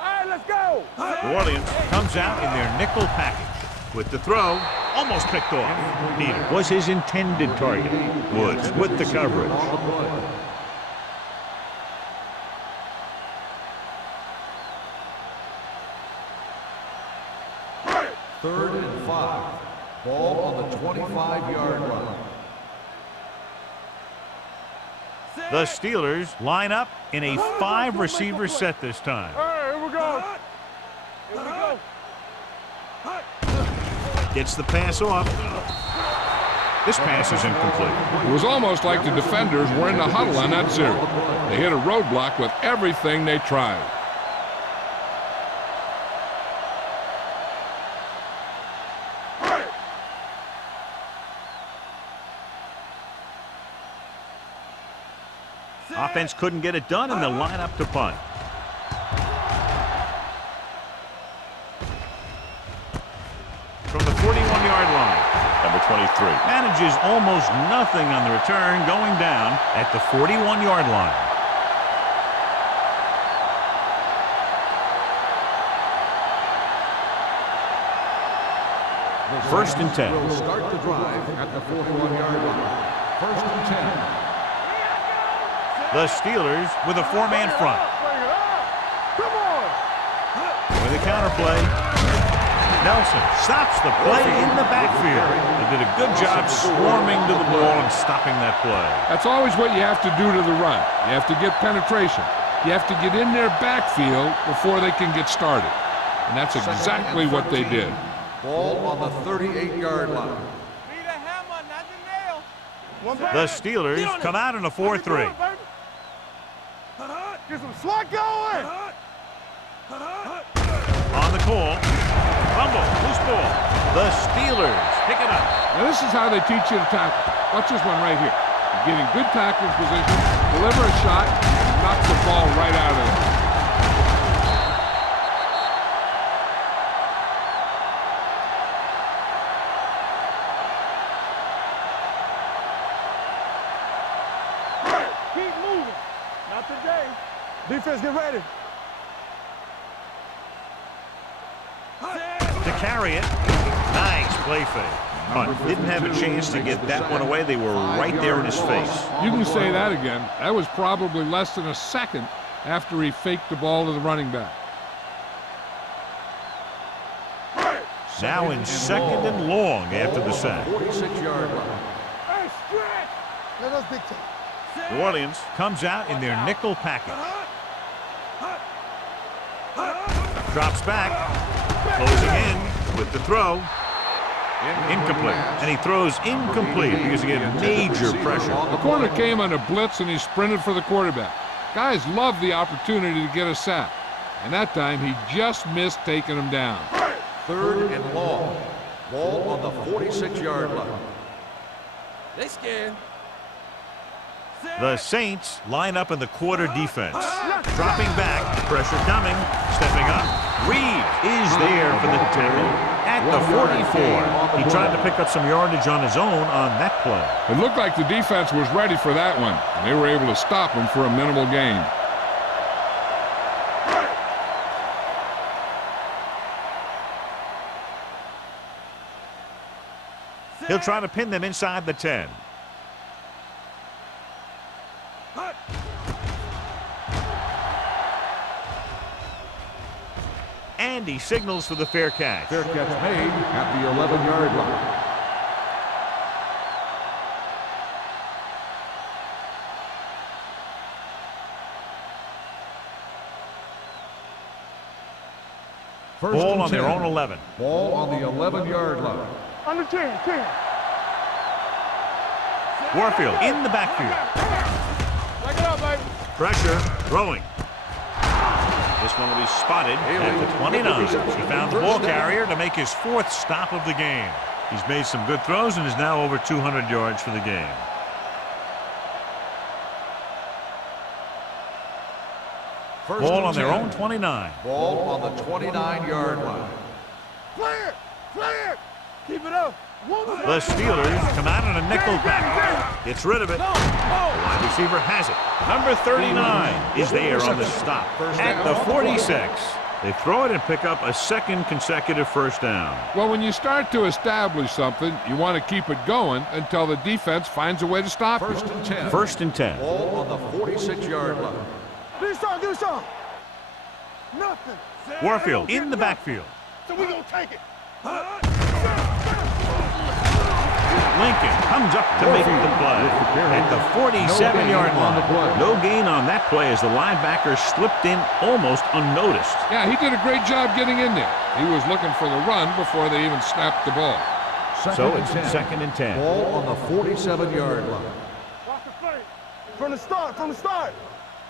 All right, let's go. New Orleans comes out in their nickel package. With the throw, almost picked off. Peter was his intended target. Woods with the coverage. Third and 5. Ball on the 25-yard line. The Steelers line up in a 5-receiver set this time. All right, here we go. Here we go. Gets the pass off. This pass is incomplete. It was almost like the defenders were in the huddle on that series. They hit a roadblock with everything they tried. Offense couldn't get it done, and they'll line up to punt. From the 41-yard line. Number 23. Manages almost nothing on the return, going down at the 41-yard line. First and 10. Will start the drive at the 41-yard line. First and 10. The Steelers with a 4-man front. Come on. With a counterplay. Nelson stops the play in the backfield. They did a good job swarming to the ball and stopping that play. That's always what you have to do to the run. You have to get penetration. You have to get in their backfield before they can get started. And that's exactly what they did. Ball on the 38-yard line. Need a hammer, not the nail. The Steelers come out in a 4-3. Get some swat going. On the call. Fumble. Loose ball. The Steelers pick it up. Now this is how they teach you to tackle. Watch this one right here. You're getting good tackling position, deliver a shot, and knock the ball right out of there. Keep moving. Not today. Defense, get ready. To carry it. Nice play fake. But didn't have a chance to get that one away. They were right there in his face. You can say that again. That was probably less than a second after he faked the ball to the running back. Now in second and long after the sack. 46-yard line. Hey, stretch. Let us dictate. New Orleans comes out in their nickel package. Drops back. Closing in with the throw. Incomplete. And he throws incomplete because he had major pressure. The corner came on a blitz and he sprinted for the quarterback. Guys love the opportunity to get a sack. And that time he just missed taking him down. Third and long. Ball on the 46-yard line. They scared. The Saints line up in the quarter defense. Dropping back, pressure coming, stepping up. Reed is there for the tackle at the 44. He tried to pick up some yardage on his own on that play. It looked like the defense was ready for that one. And they were able to stop him for a minimal gain. He'll try to pin them inside the 10. And he signals for the fair catch. Fair catch made at the 11-yard line. Ball on their own 11. Ball on the 11-yard line. Under 10, 10. Warfield in the backfield. Back it up, baby. Pressure, throwing. This one will be spotted at the 29. He found the ball carrier to make his 4th stop of the game. He's made some good throws and is now over 200 yards for the game. Ball on their own 29. Ball on the 29-yard line. Clear, clear. Keep it up. The Steelers come out in a nickel package. Gets rid of it. The wide receiver has it. Number 39 is there on the stop at the 46. They throw it and pick up a 2nd consecutive first down. Well, when you start to establish something, you want to keep it going until the defense finds a way to stop it. 1st and 10. 1st and 10. Ball on the 46-yard line. Do something. Nothing. Warfield in the backfield. So we gonna take it. Lincoln comes up to make the play at the 47-yard line. No gain on that play as the linebacker slipped in almost unnoticed. Yeah, he did a great job getting in there. He was looking for the run before they even snapped the ball. So it's 2nd and 10. Ball on the 47-yard line. Watch the play. From the start.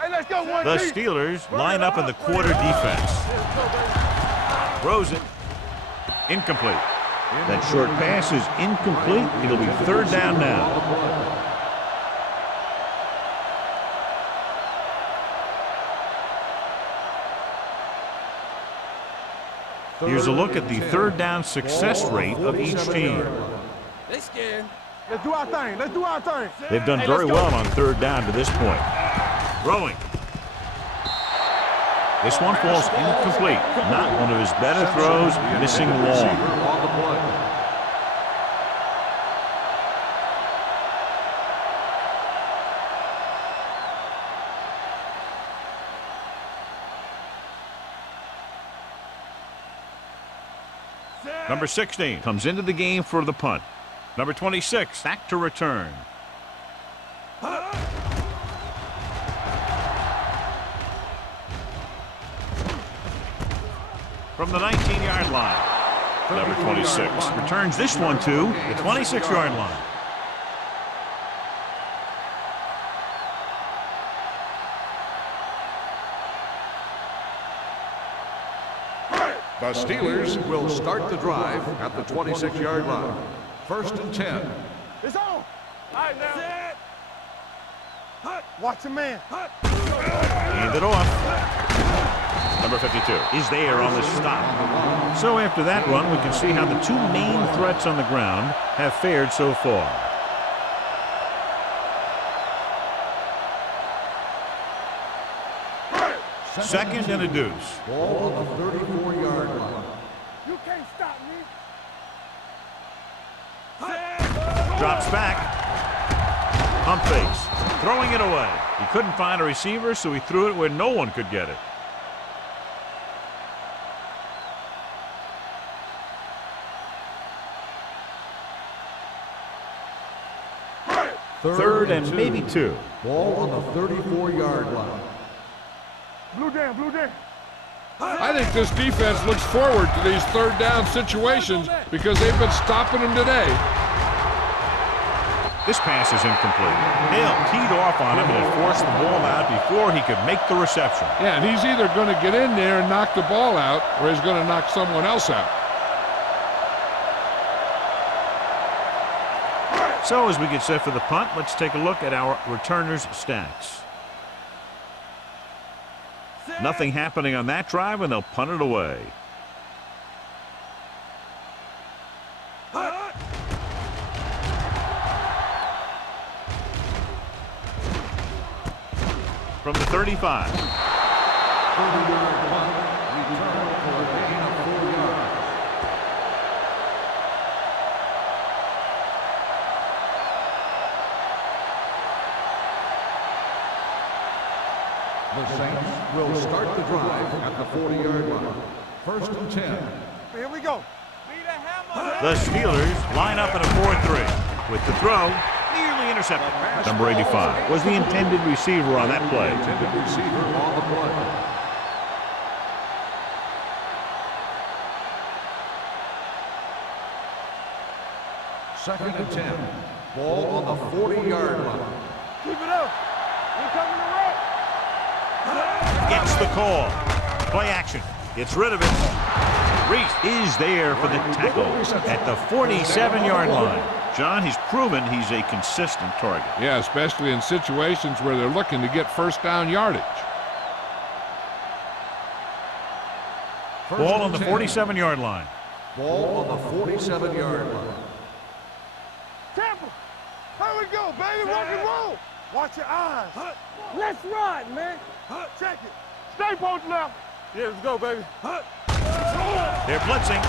Hey, let's go one The deep. Steelers line up in the quarter defense. Throws it. Incomplete. That short pass is incomplete. It'll be 3rd down now. Here's a look at the 3rd down success rate of each team. They scared. Let's do our thing. They've done very well on 3rd down to this point. Throwing. This one falls incomplete. Not one of his better throws, missing long. Number 16 comes into the game for the punt. Number 26 back to return. From the 19-yard line. Number 26 returns this one to the 26-yard line. The Steelers will start the drive at the 26-yard line. 1st and 10. It's on. All right, now. Watch your man. Hand it off. Number 52 is there on the stop. So after that run, we can see how the 2 main threats on the ground have fared so far. Second and a deuce. Ball on the 34-yard line. You can't stop me. Drops back. Pump fakes. Throwing it away. He couldn't find a receiver, so he threw it where no one could get it. Third and maybe 2. Ball on the 34-yard line. Blue down. I think this defense looks forward to these 3rd down situations because they've been stopping them today. This pass is incomplete. Hale teed off on him and forced the ball out before he could make the reception. Yeah, and he's either going to get in there and knock the ball out or he's going to knock someone else out. So as we get set for the punt, let's take a look at our returners' stats. Nothing happening on that drive, and they'll punt it away. From the 35. 30-yard punt. Return for a gain of 4 yards. The Saints will start the drive at the 40-yard line. 1st and 10. Here we go. The Steelers line up in a 4-3 with the throw nearly intercepted. Number 85 was the intended receiver on that play. Intended receiver on the play. Second and 10. Ball on the 40-yard line. Keep it up. We coming to wreck. Gets the call. Play action. Gets rid of it. Reese is there for the tackle at the 47-yard line. John, he's proven he's a consistent target. Yeah, especially in situations where they're looking to get first down yardage. Ball on the 47-yard line. Ball on the 47-yard line. Tampa. Here we go, baby. Rock and roll. Watch your eyes. Let's ride, man. Check it. Stay post left. Yeah, let's go, baby. They're blitzing.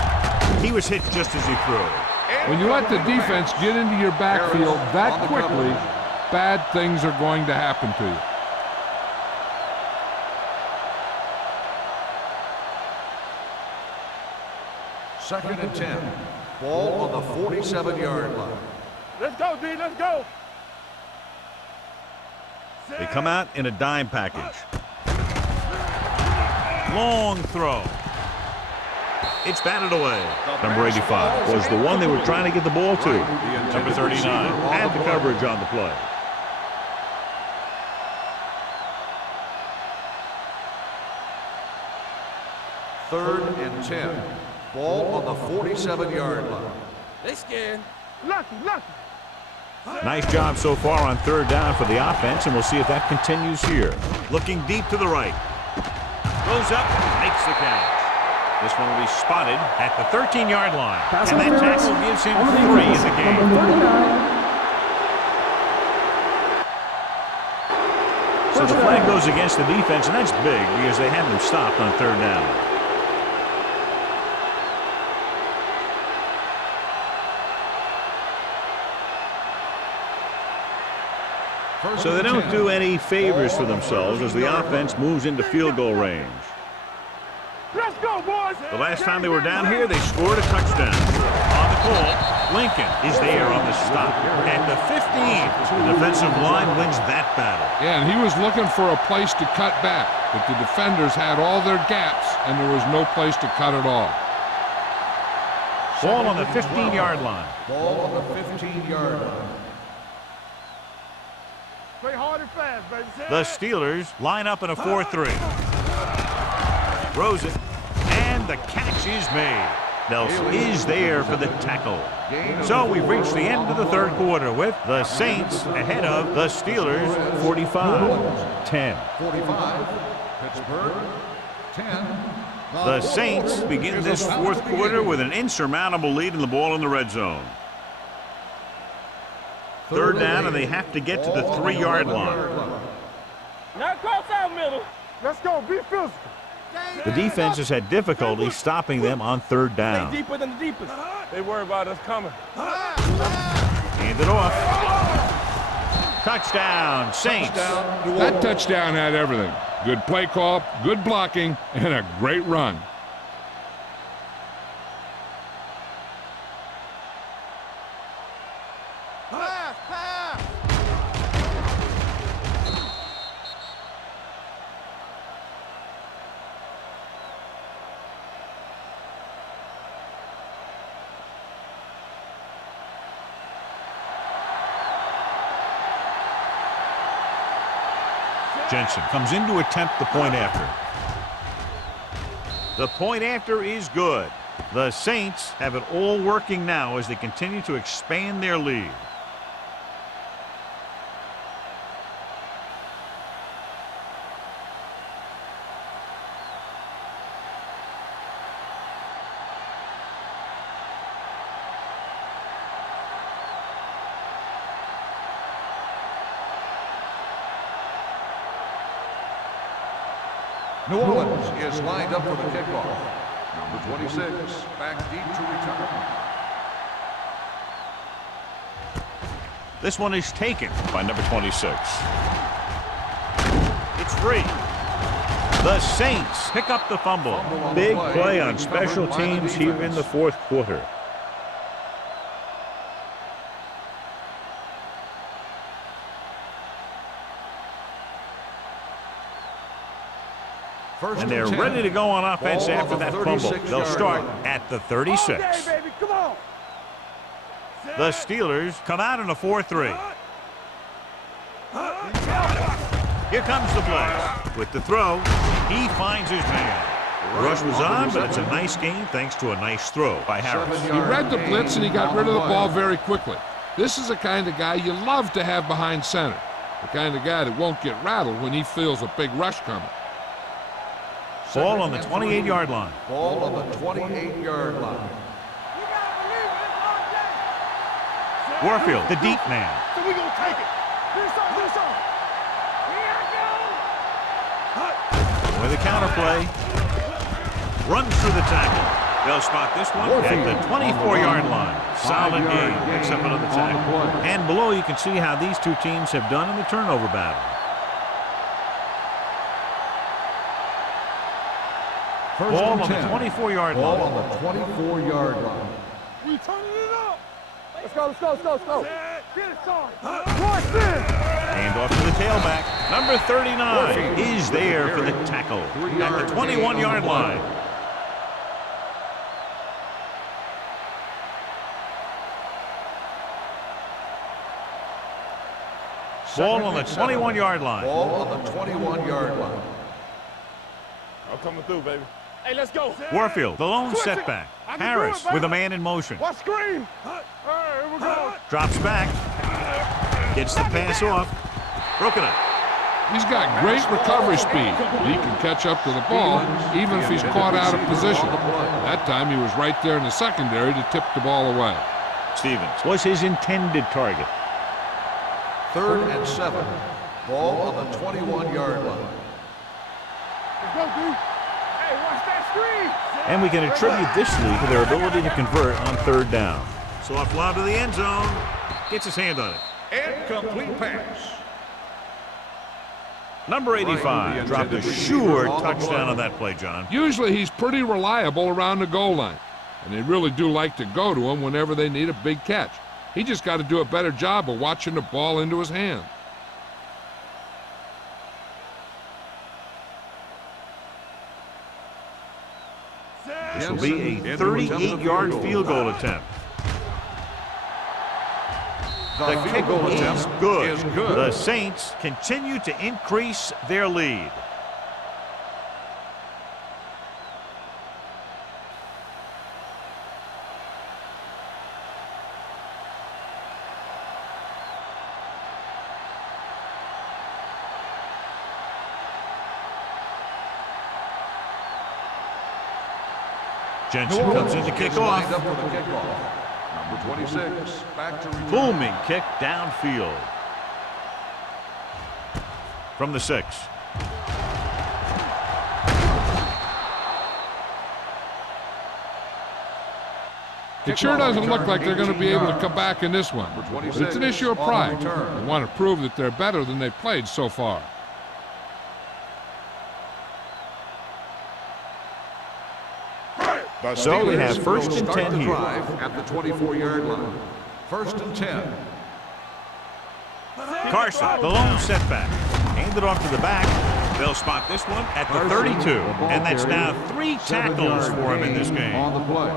He was hit just as he threw. When you let the defense get into your backfield that quickly, bad things are going to happen to you. Second and 10. Ball on the 47-yard line. Let's go, D. Let's go. They come out in a dime package. Long throw. It's batted away. Number 85 was the one they were trying to get the ball to. Number 39 had the coverage on the play. Third and 10. Ball on the 47-yard line. They scared. Lucky. Nice job so far on third down for the offense, and we'll see if that continues here. Looking deep to the right. Goes up, makes the catch. This one will be spotted at the 13-yard line. And that tackle gives him 3 in the game. So the flag goes against the defense, and that's big because they had them stopped on third down. So they don't do any favors for themselves as the offense moves into field goal range. Let's go, boys. The last time they were down here, they scored a touchdown. On the call, Lincoln is there on the stop. At the 15, the defensive line wins that battle. Yeah, and he was looking for a place to cut back, but the defenders had all their gaps, and there was no place to cut at all. Ball on the 15-yard line. Ball on the 15-yard line. Play hard and fast, baby. The Steelers line up in a 4-3. Throws it, and the catch is made. Nelson is there for the tackle. So we've reached the end of the third quarter with the Saints ahead of the Steelers 45-10. 45. Pittsburgh 10. The Saints begin this fourth quarter with an insurmountable lead in the ball in the red zone. Third down, and they have to get to the 3-yard line. Now cross out middle. Let's go. Be physical. The defense has had difficulty stopping them on third down. Stay deeper than the deepest. They worry about us coming. Hand it off. Touchdown, Saints. That touchdown had everything. Good play call, good blocking, and a great run. Jensen comes in to attempt the point after. The point after is good. The Saints have it all working now as they continue to expand their lead. New Orleans is lined up for the kickoff. Number 26, back deep to return. This one is taken by number 26. It's free. The Saints pick up the fumble. Big play on special teams here in the fourth quarter. And they're ready to go on offense after that fumble. They'll start at the 36. Okay, baby, come on. The Steelers come out in a 4-3. Here comes the blitz. With the throw, he finds his man. The rush was on, but it's a nice gain thanks to a nice throw by Harris. He read the blitz and he got rid of the ball very quickly. This is the kind of guy you love to have behind center. The kind of guy that won't get rattled when he feels a big rush coming. Ball on the 28-yard line. Ball on the 28-yard line. Warfield, the deep man. So we gonna take it. Finish off. With a counter play. Runs through the tackle. They'll spot this one at the 24-yard line. Solid gain. Picks up another tackle. And below you can see how these two teams have done in the turnover battle. Ball on the 24-yard line. Ball on the 24-yard line. We turning it up. Let's go. Get it started. Watch this. Hand off to the tailback. Number 39 is there for the tackle at the 21-yard line. Ball on the 21-yard line. Ball on the 21-yard line. I'm coming through, baby. Hey, let's go. Warfield, the lone Switch it. setback. I can do Harris it, baby. with a man in motion. Watch screen. All right, here we go. Drops back. Gets the pass off. Broken up. He's got great recovery speed. He can catch up to the ball even if he's caught out of position. That time he was right there in the secondary to tip the ball away. Stevens was his intended target. 3rd and 7. Ball on the 21-yard line. Let's go, D. Hey, watch that screen. And we can attribute this lead to their ability to convert on 3rd down. Soft lob to the end zone. Gets his hand on it. And complete pass. Number 85 dropped a sure touchdown on that play, John. Usually he's pretty reliable around the goal line, and they really do like to go to him whenever they need a big catch. He just got to do a better job of watching the ball into his hand. This will be a 38-yard field goal attempt. The kick is good. The Saints continue to increase their lead. Jensen comes in to kick off. Number 26, back to return. Booming kick downfield. From the 6. It sure doesn't look like they're going to be able to come back in this one. But it's an issue of pride. They want to prove that they're better than they've played so far. So we have 1st and 10 here. At the 24-yard line. 1st and 10. Carson, the lone setback. Handed off to the back. They'll spot this one at the 32. And that's now 3 tackles for him in this game. On the play.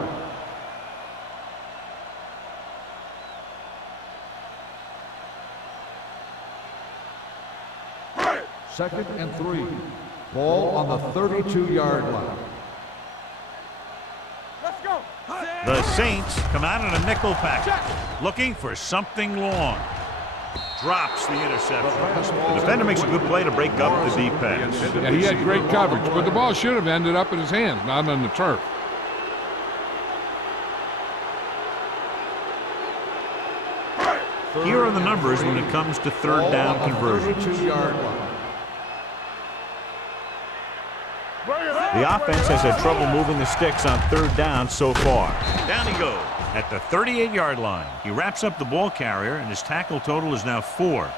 Second and 3. Ball on the 32-yard line. Let's go. The Saints come out in a nickel package, looking for something long. Drops the interception. The defender makes a good play to break up the deep pass. Yeah, he had great coverage, but the ball should have ended up in his hands, not on the turf. Here are the numbers when it comes to 3rd down conversions. 32-yard line. The offense has had trouble moving the sticks on 3rd down so far. Down he goes at the 38-yard line. He wraps up the ball carrier, and his tackle total is now 4.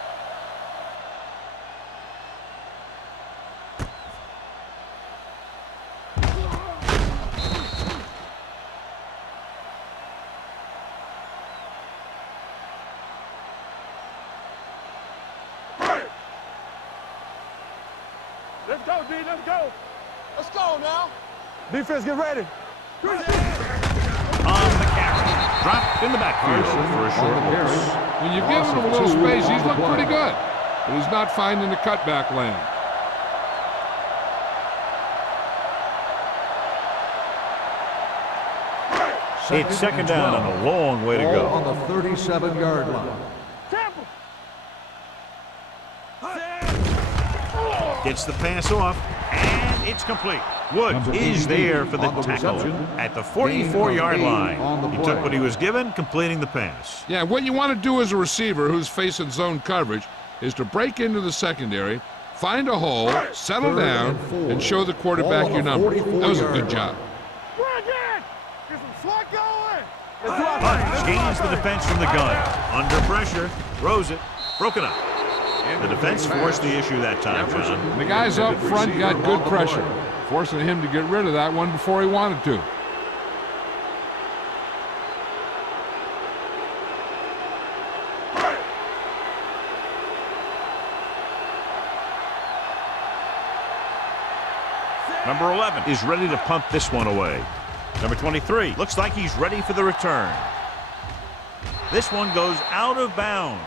Let's go, D. Let's go. Let's go now. Defense, get ready. On the carry. Drop in the backfield for a short loss. When you've given him a little space, he's looked pretty good, but he's not finding the cutback lane. It's second down and a long way to go. On the 37-yard line. Gets the pass off, and it's complete. Woods is there for the tackle at the 44-yard line. He took what he was given, completing the pass. Yeah, what you want to do as a receiver who's facing zone coverage is to break into the secondary, find a hole, settle down, and show the quarterback your number. That was a good job. Hunt gains the defense from the gun. Under pressure, throws it, broken up. The defense forced the issue that time, John. The guys up front got good pressure, forcing him to get rid of that one before he wanted to. Number 11 is ready to punt this one away. Number 23 looks like he's ready for the return. This one goes out of bounds.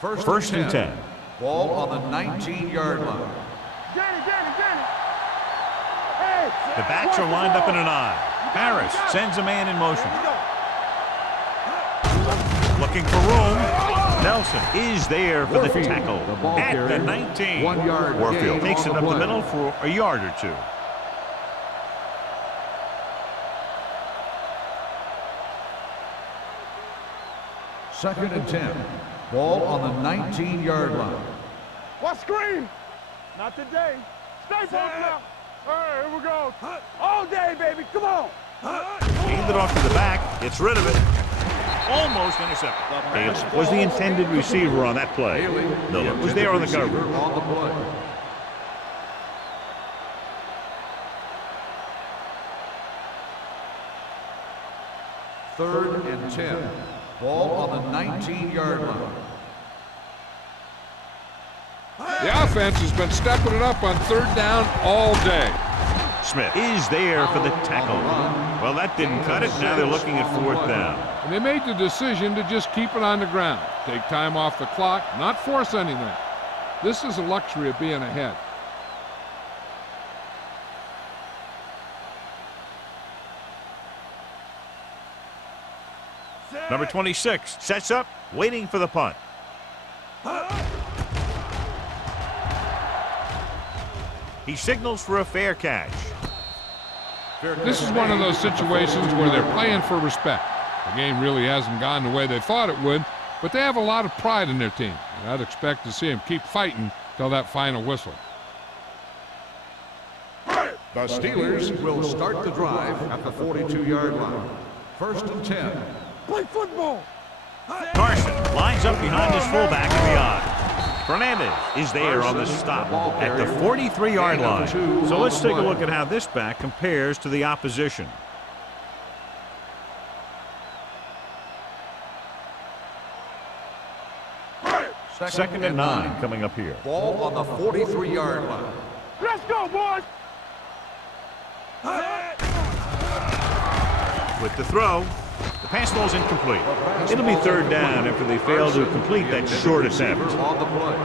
First and 10. Ball on the 19-yard line. The backs are lined up in an I. Harris sends a man in motion. Looking for room. Nelson is there for the tackle at the 19. Warfield takes it up the middle for a yard or two. Second and 10. Ball on the 19-yard line. What screen? Not today. Stay focused now. All right, here we go. All day, baby. Come on. Handed it off to the back. Gets rid of it. Almost intercepted. Bailey was the intended receiver on that play. Miller was there on the cover. On the play. Third and 10. Ball on the 19-yard line. The offense has been stepping it up on third down all day. Smith is there for the tackle. Well, that didn't cut it. Now they're looking at fourth down. And they made the decision to just keep it on the ground. Take time off the clock, not force anything. This is a luxury of being ahead. Number 26 sets up, waiting for the punt. He signals for a fair catch. This is one of those situations where they're playing for respect. The game really hasn't gone the way they thought it would, but they have a lot of pride in their team. And I'd expect to see them keep fighting till that final whistle. The Steelers will start the drive at the 42-yard line. First and 10. Play football. Carson lines up behind his fullback in the I. Fernandez is there on the stop at the 43-yard line. So let's take a look at how this back compares to the opposition. Second and 9 coming up here. Ball on the 43-yard line. Let's go, boys. With the throw, the pass ball's incomplete. It'll be third down after they fail to complete that short attempt. On the play.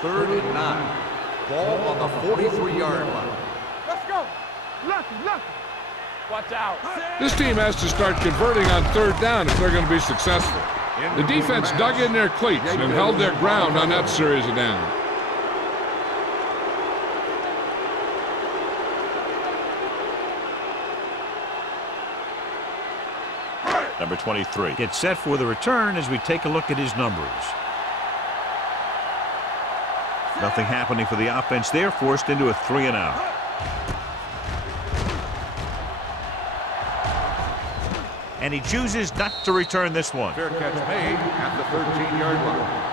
Third and 9. Ball on the 43-yard line. Let's go. Lucky. Watch out. This team has to start converting on third down if they're going to be successful. The defense dug in their cleats and held their ground on that series of downs. Number 23 gets set for the return as we take a look at his numbers. Nothing happening for the offense there, forced into a 3 and out. And he chooses not to return this one. Fair catch made at the 13-yard line.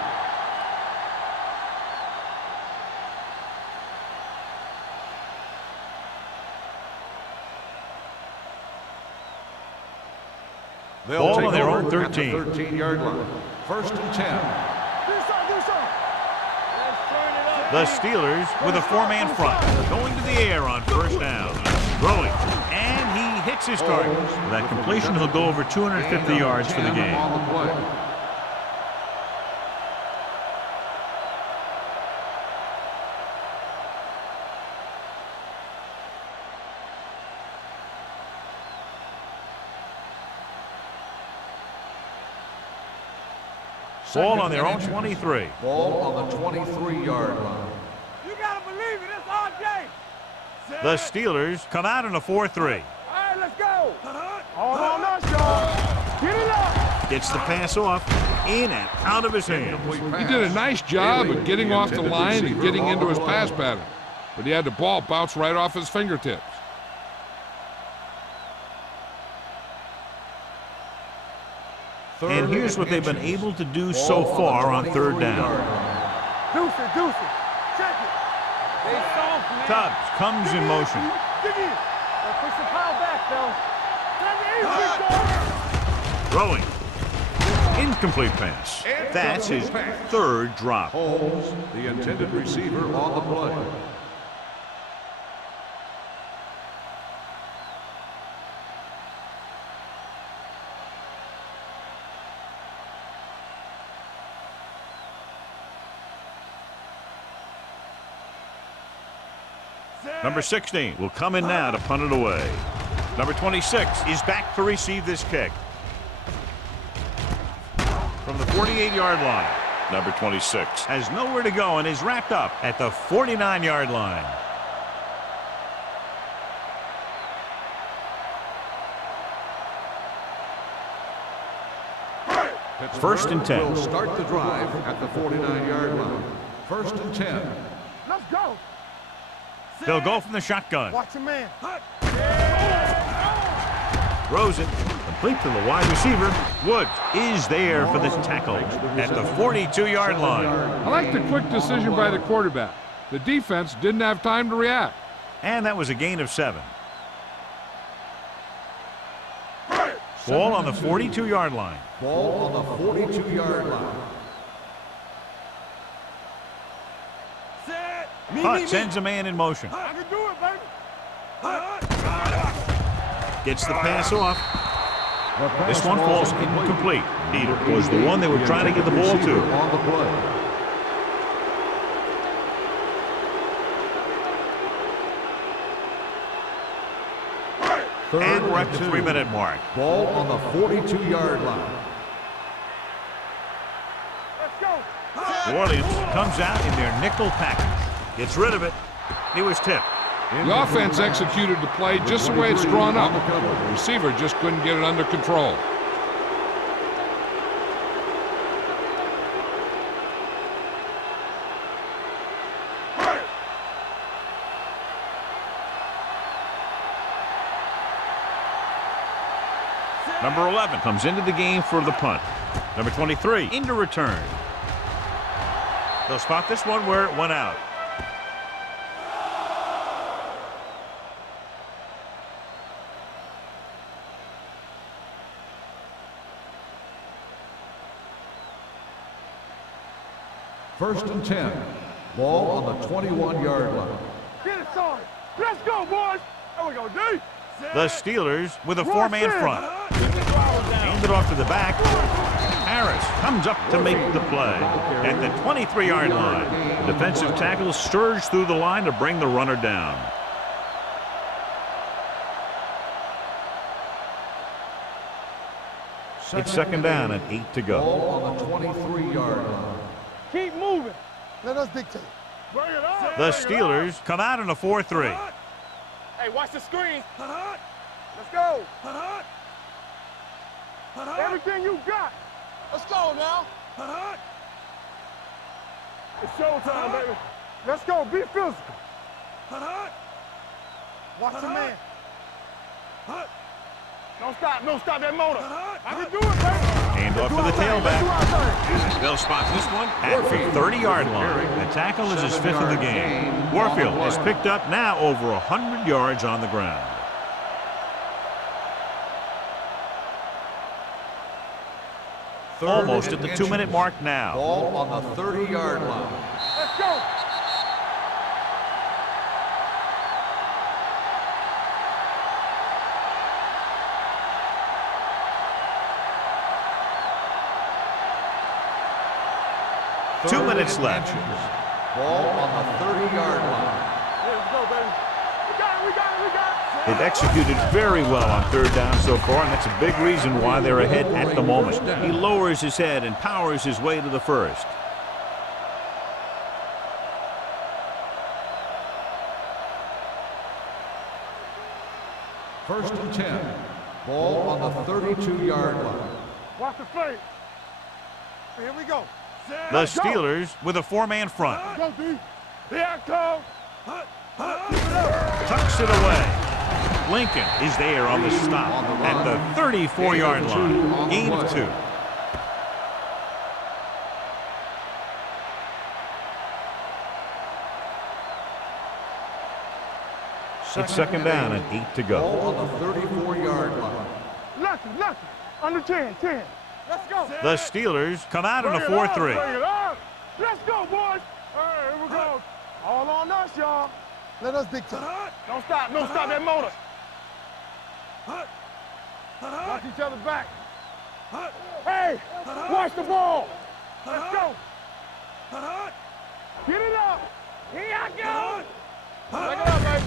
They'll Ball take on their over own 13. at the 13-yard line. First and 10. The Steelers with a four-man front, going to the air on first down. Throwing, and he hits his target. With that completion, he'll go over 250 yards for the game. On the play. Ball on their own 23. Ball on the 23-yard line. You gotta believe it. It's our game. The Steelers come out in a 4-3. All right, let's go. All on us, y'all. Get it up. Gets the pass off, in and out of his hands. He did a nice job of getting off the line and getting into his pass pattern, but he had the ball bounce right off his fingertips. And here's what they've been able to do so far on third down. Deuce it. Check it. They soft, man. Tubbs comes in motion. Dig in. Now push the power back, fellas. Throwing. Incomplete pass. That's his third drop. Holmes, the intended receiver, on the play. Number 16 will come in now to punt it away. Number 26 is back to receive this kick. From the 48-yard line, number 26 has nowhere to go and is wrapped up at the 49-yard line. First and 10. Will start the drive at the 49-yard line. First and 10. Let's go. They'll go from the shotgun. Watch your man. Throws it. Complete to the wide receiver. Woods is there for the tackle at the 42-yard line. I like the quick decision by the quarterback. The defense didn't have time to react. And that was a gain of 7. Ball on the 42-yard line. Ball on the 42-yard line. Hunt sends a man in motion. I can do it, baby. Gets the pass off. This one falls incomplete. It was the one they were trying to get the ball to. On the play. And we're at the 3-minute mark. Ball on the 42-yard line. Let's go. New Orleans comes out in their nickel package. Gets rid of it. He was tipped. The offense executed the play just the way it's drawn up. The receiver just couldn't get it under control. Number 11 comes into the game for the punt. Number 23 into return. They'll spot this one where it went out. First and 10. Ball on the 21-yard line. Get it started. Let's go, boys. There we go, D. The Steelers with a 4-man front. Aimed it off to the back. Harris comes up to make the play at the 23-yard line. The defensive tackle surged through the line to bring the runner down. It's second down and 8 to go. Ball on the 23-yard line. Keep moving. Let us dictate. Bring it on. The Steelers come out in a 4-3. Hey, watch the screen. Let's go. Everything you got. Let's go now. It's showtime, baby. Let's go. Be physical. Watch the man. Don't stop that motor. I can do it, baby. Hand off to the tailback. They'll spot this one at the 30-yard line. The tackle is his 5th of the game. Warfield has picked up now over 100 yards on the ground. Almost at the 2-minute mark now. Ball on the 30-yard line. Let's go. Two minutes left. Ball on the 30-yard line. Let's go, baby. We got it, we got it, we got it. They've executed very well on third down so far, and that's a big reason why they're ahead at the moment. He lowers his head and powers his way to the first. First and 10. Ball on the 32-yard line. Watch the play. Here we go. The Steelers with a 4-man front. Go, D. Here I come. Tucks it away. Lincoln is there on the stop at the 34-yard line. Gain of 2. It's second down and 8 to go. Ball on the 34-yard line. Lucky. Under 10. Let's go. The Steelers come out in a 4-3. Bring it on. Let's go, boys. All right, here we go. All on us, y'all. Let us dictate. Don't stop that motor. Watch each other back. Hey, watch the ball. Let's go. Get it up. Here I go. Take it up, baby.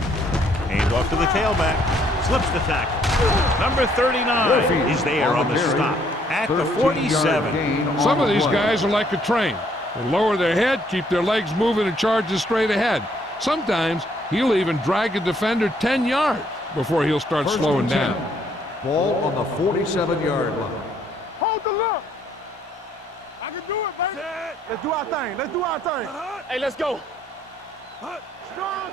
Hands off to the tailback. Slips the tackle. Number 39 is there on the stop at the 47. Some of these guys are like a train. They lower their head, keep their legs moving, and charge straight ahead. Sometimes he'll even drag a defender 10 yards before he'll start slowing down. Ball on the 47-yard line. Hold the look. I can do it, baby. Let's do our thing. Hey, let's go. Strong.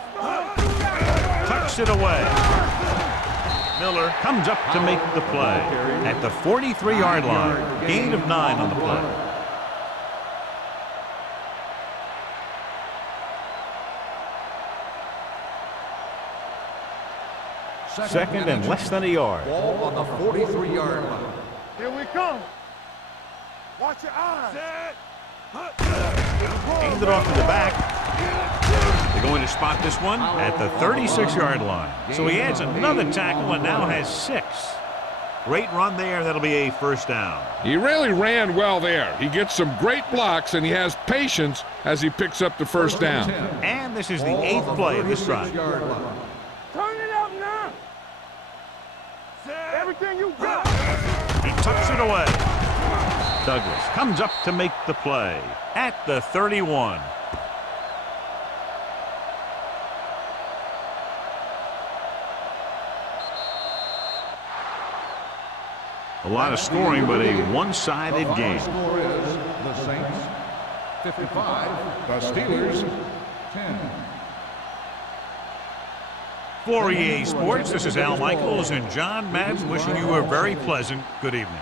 Tucks it away. Miller comes up to make the play at the 43-yard line. Gain of 9 on the play. Second and less than a yard. Ball on the 43-yard line. Here we come. Watch your eyes. Hands it off to the back. They're going to spot this one at the 36-yard line. So he adds another tackle and now has 6. Great run there. That'll be a first down. He really ran well there. He gets some great blocks, and he has patience as he picks up the first down. And this is the 8th play of this drive. Turn it up now. Everything you got. He tucks it away. Douglas comes up to make the play at the 31. A lot of scoring, but a one-sided game. The score is the Saints 55, the Steelers 10. For EA Sports, this is Al Michaels and John Madden wishing you a very pleasant good evening.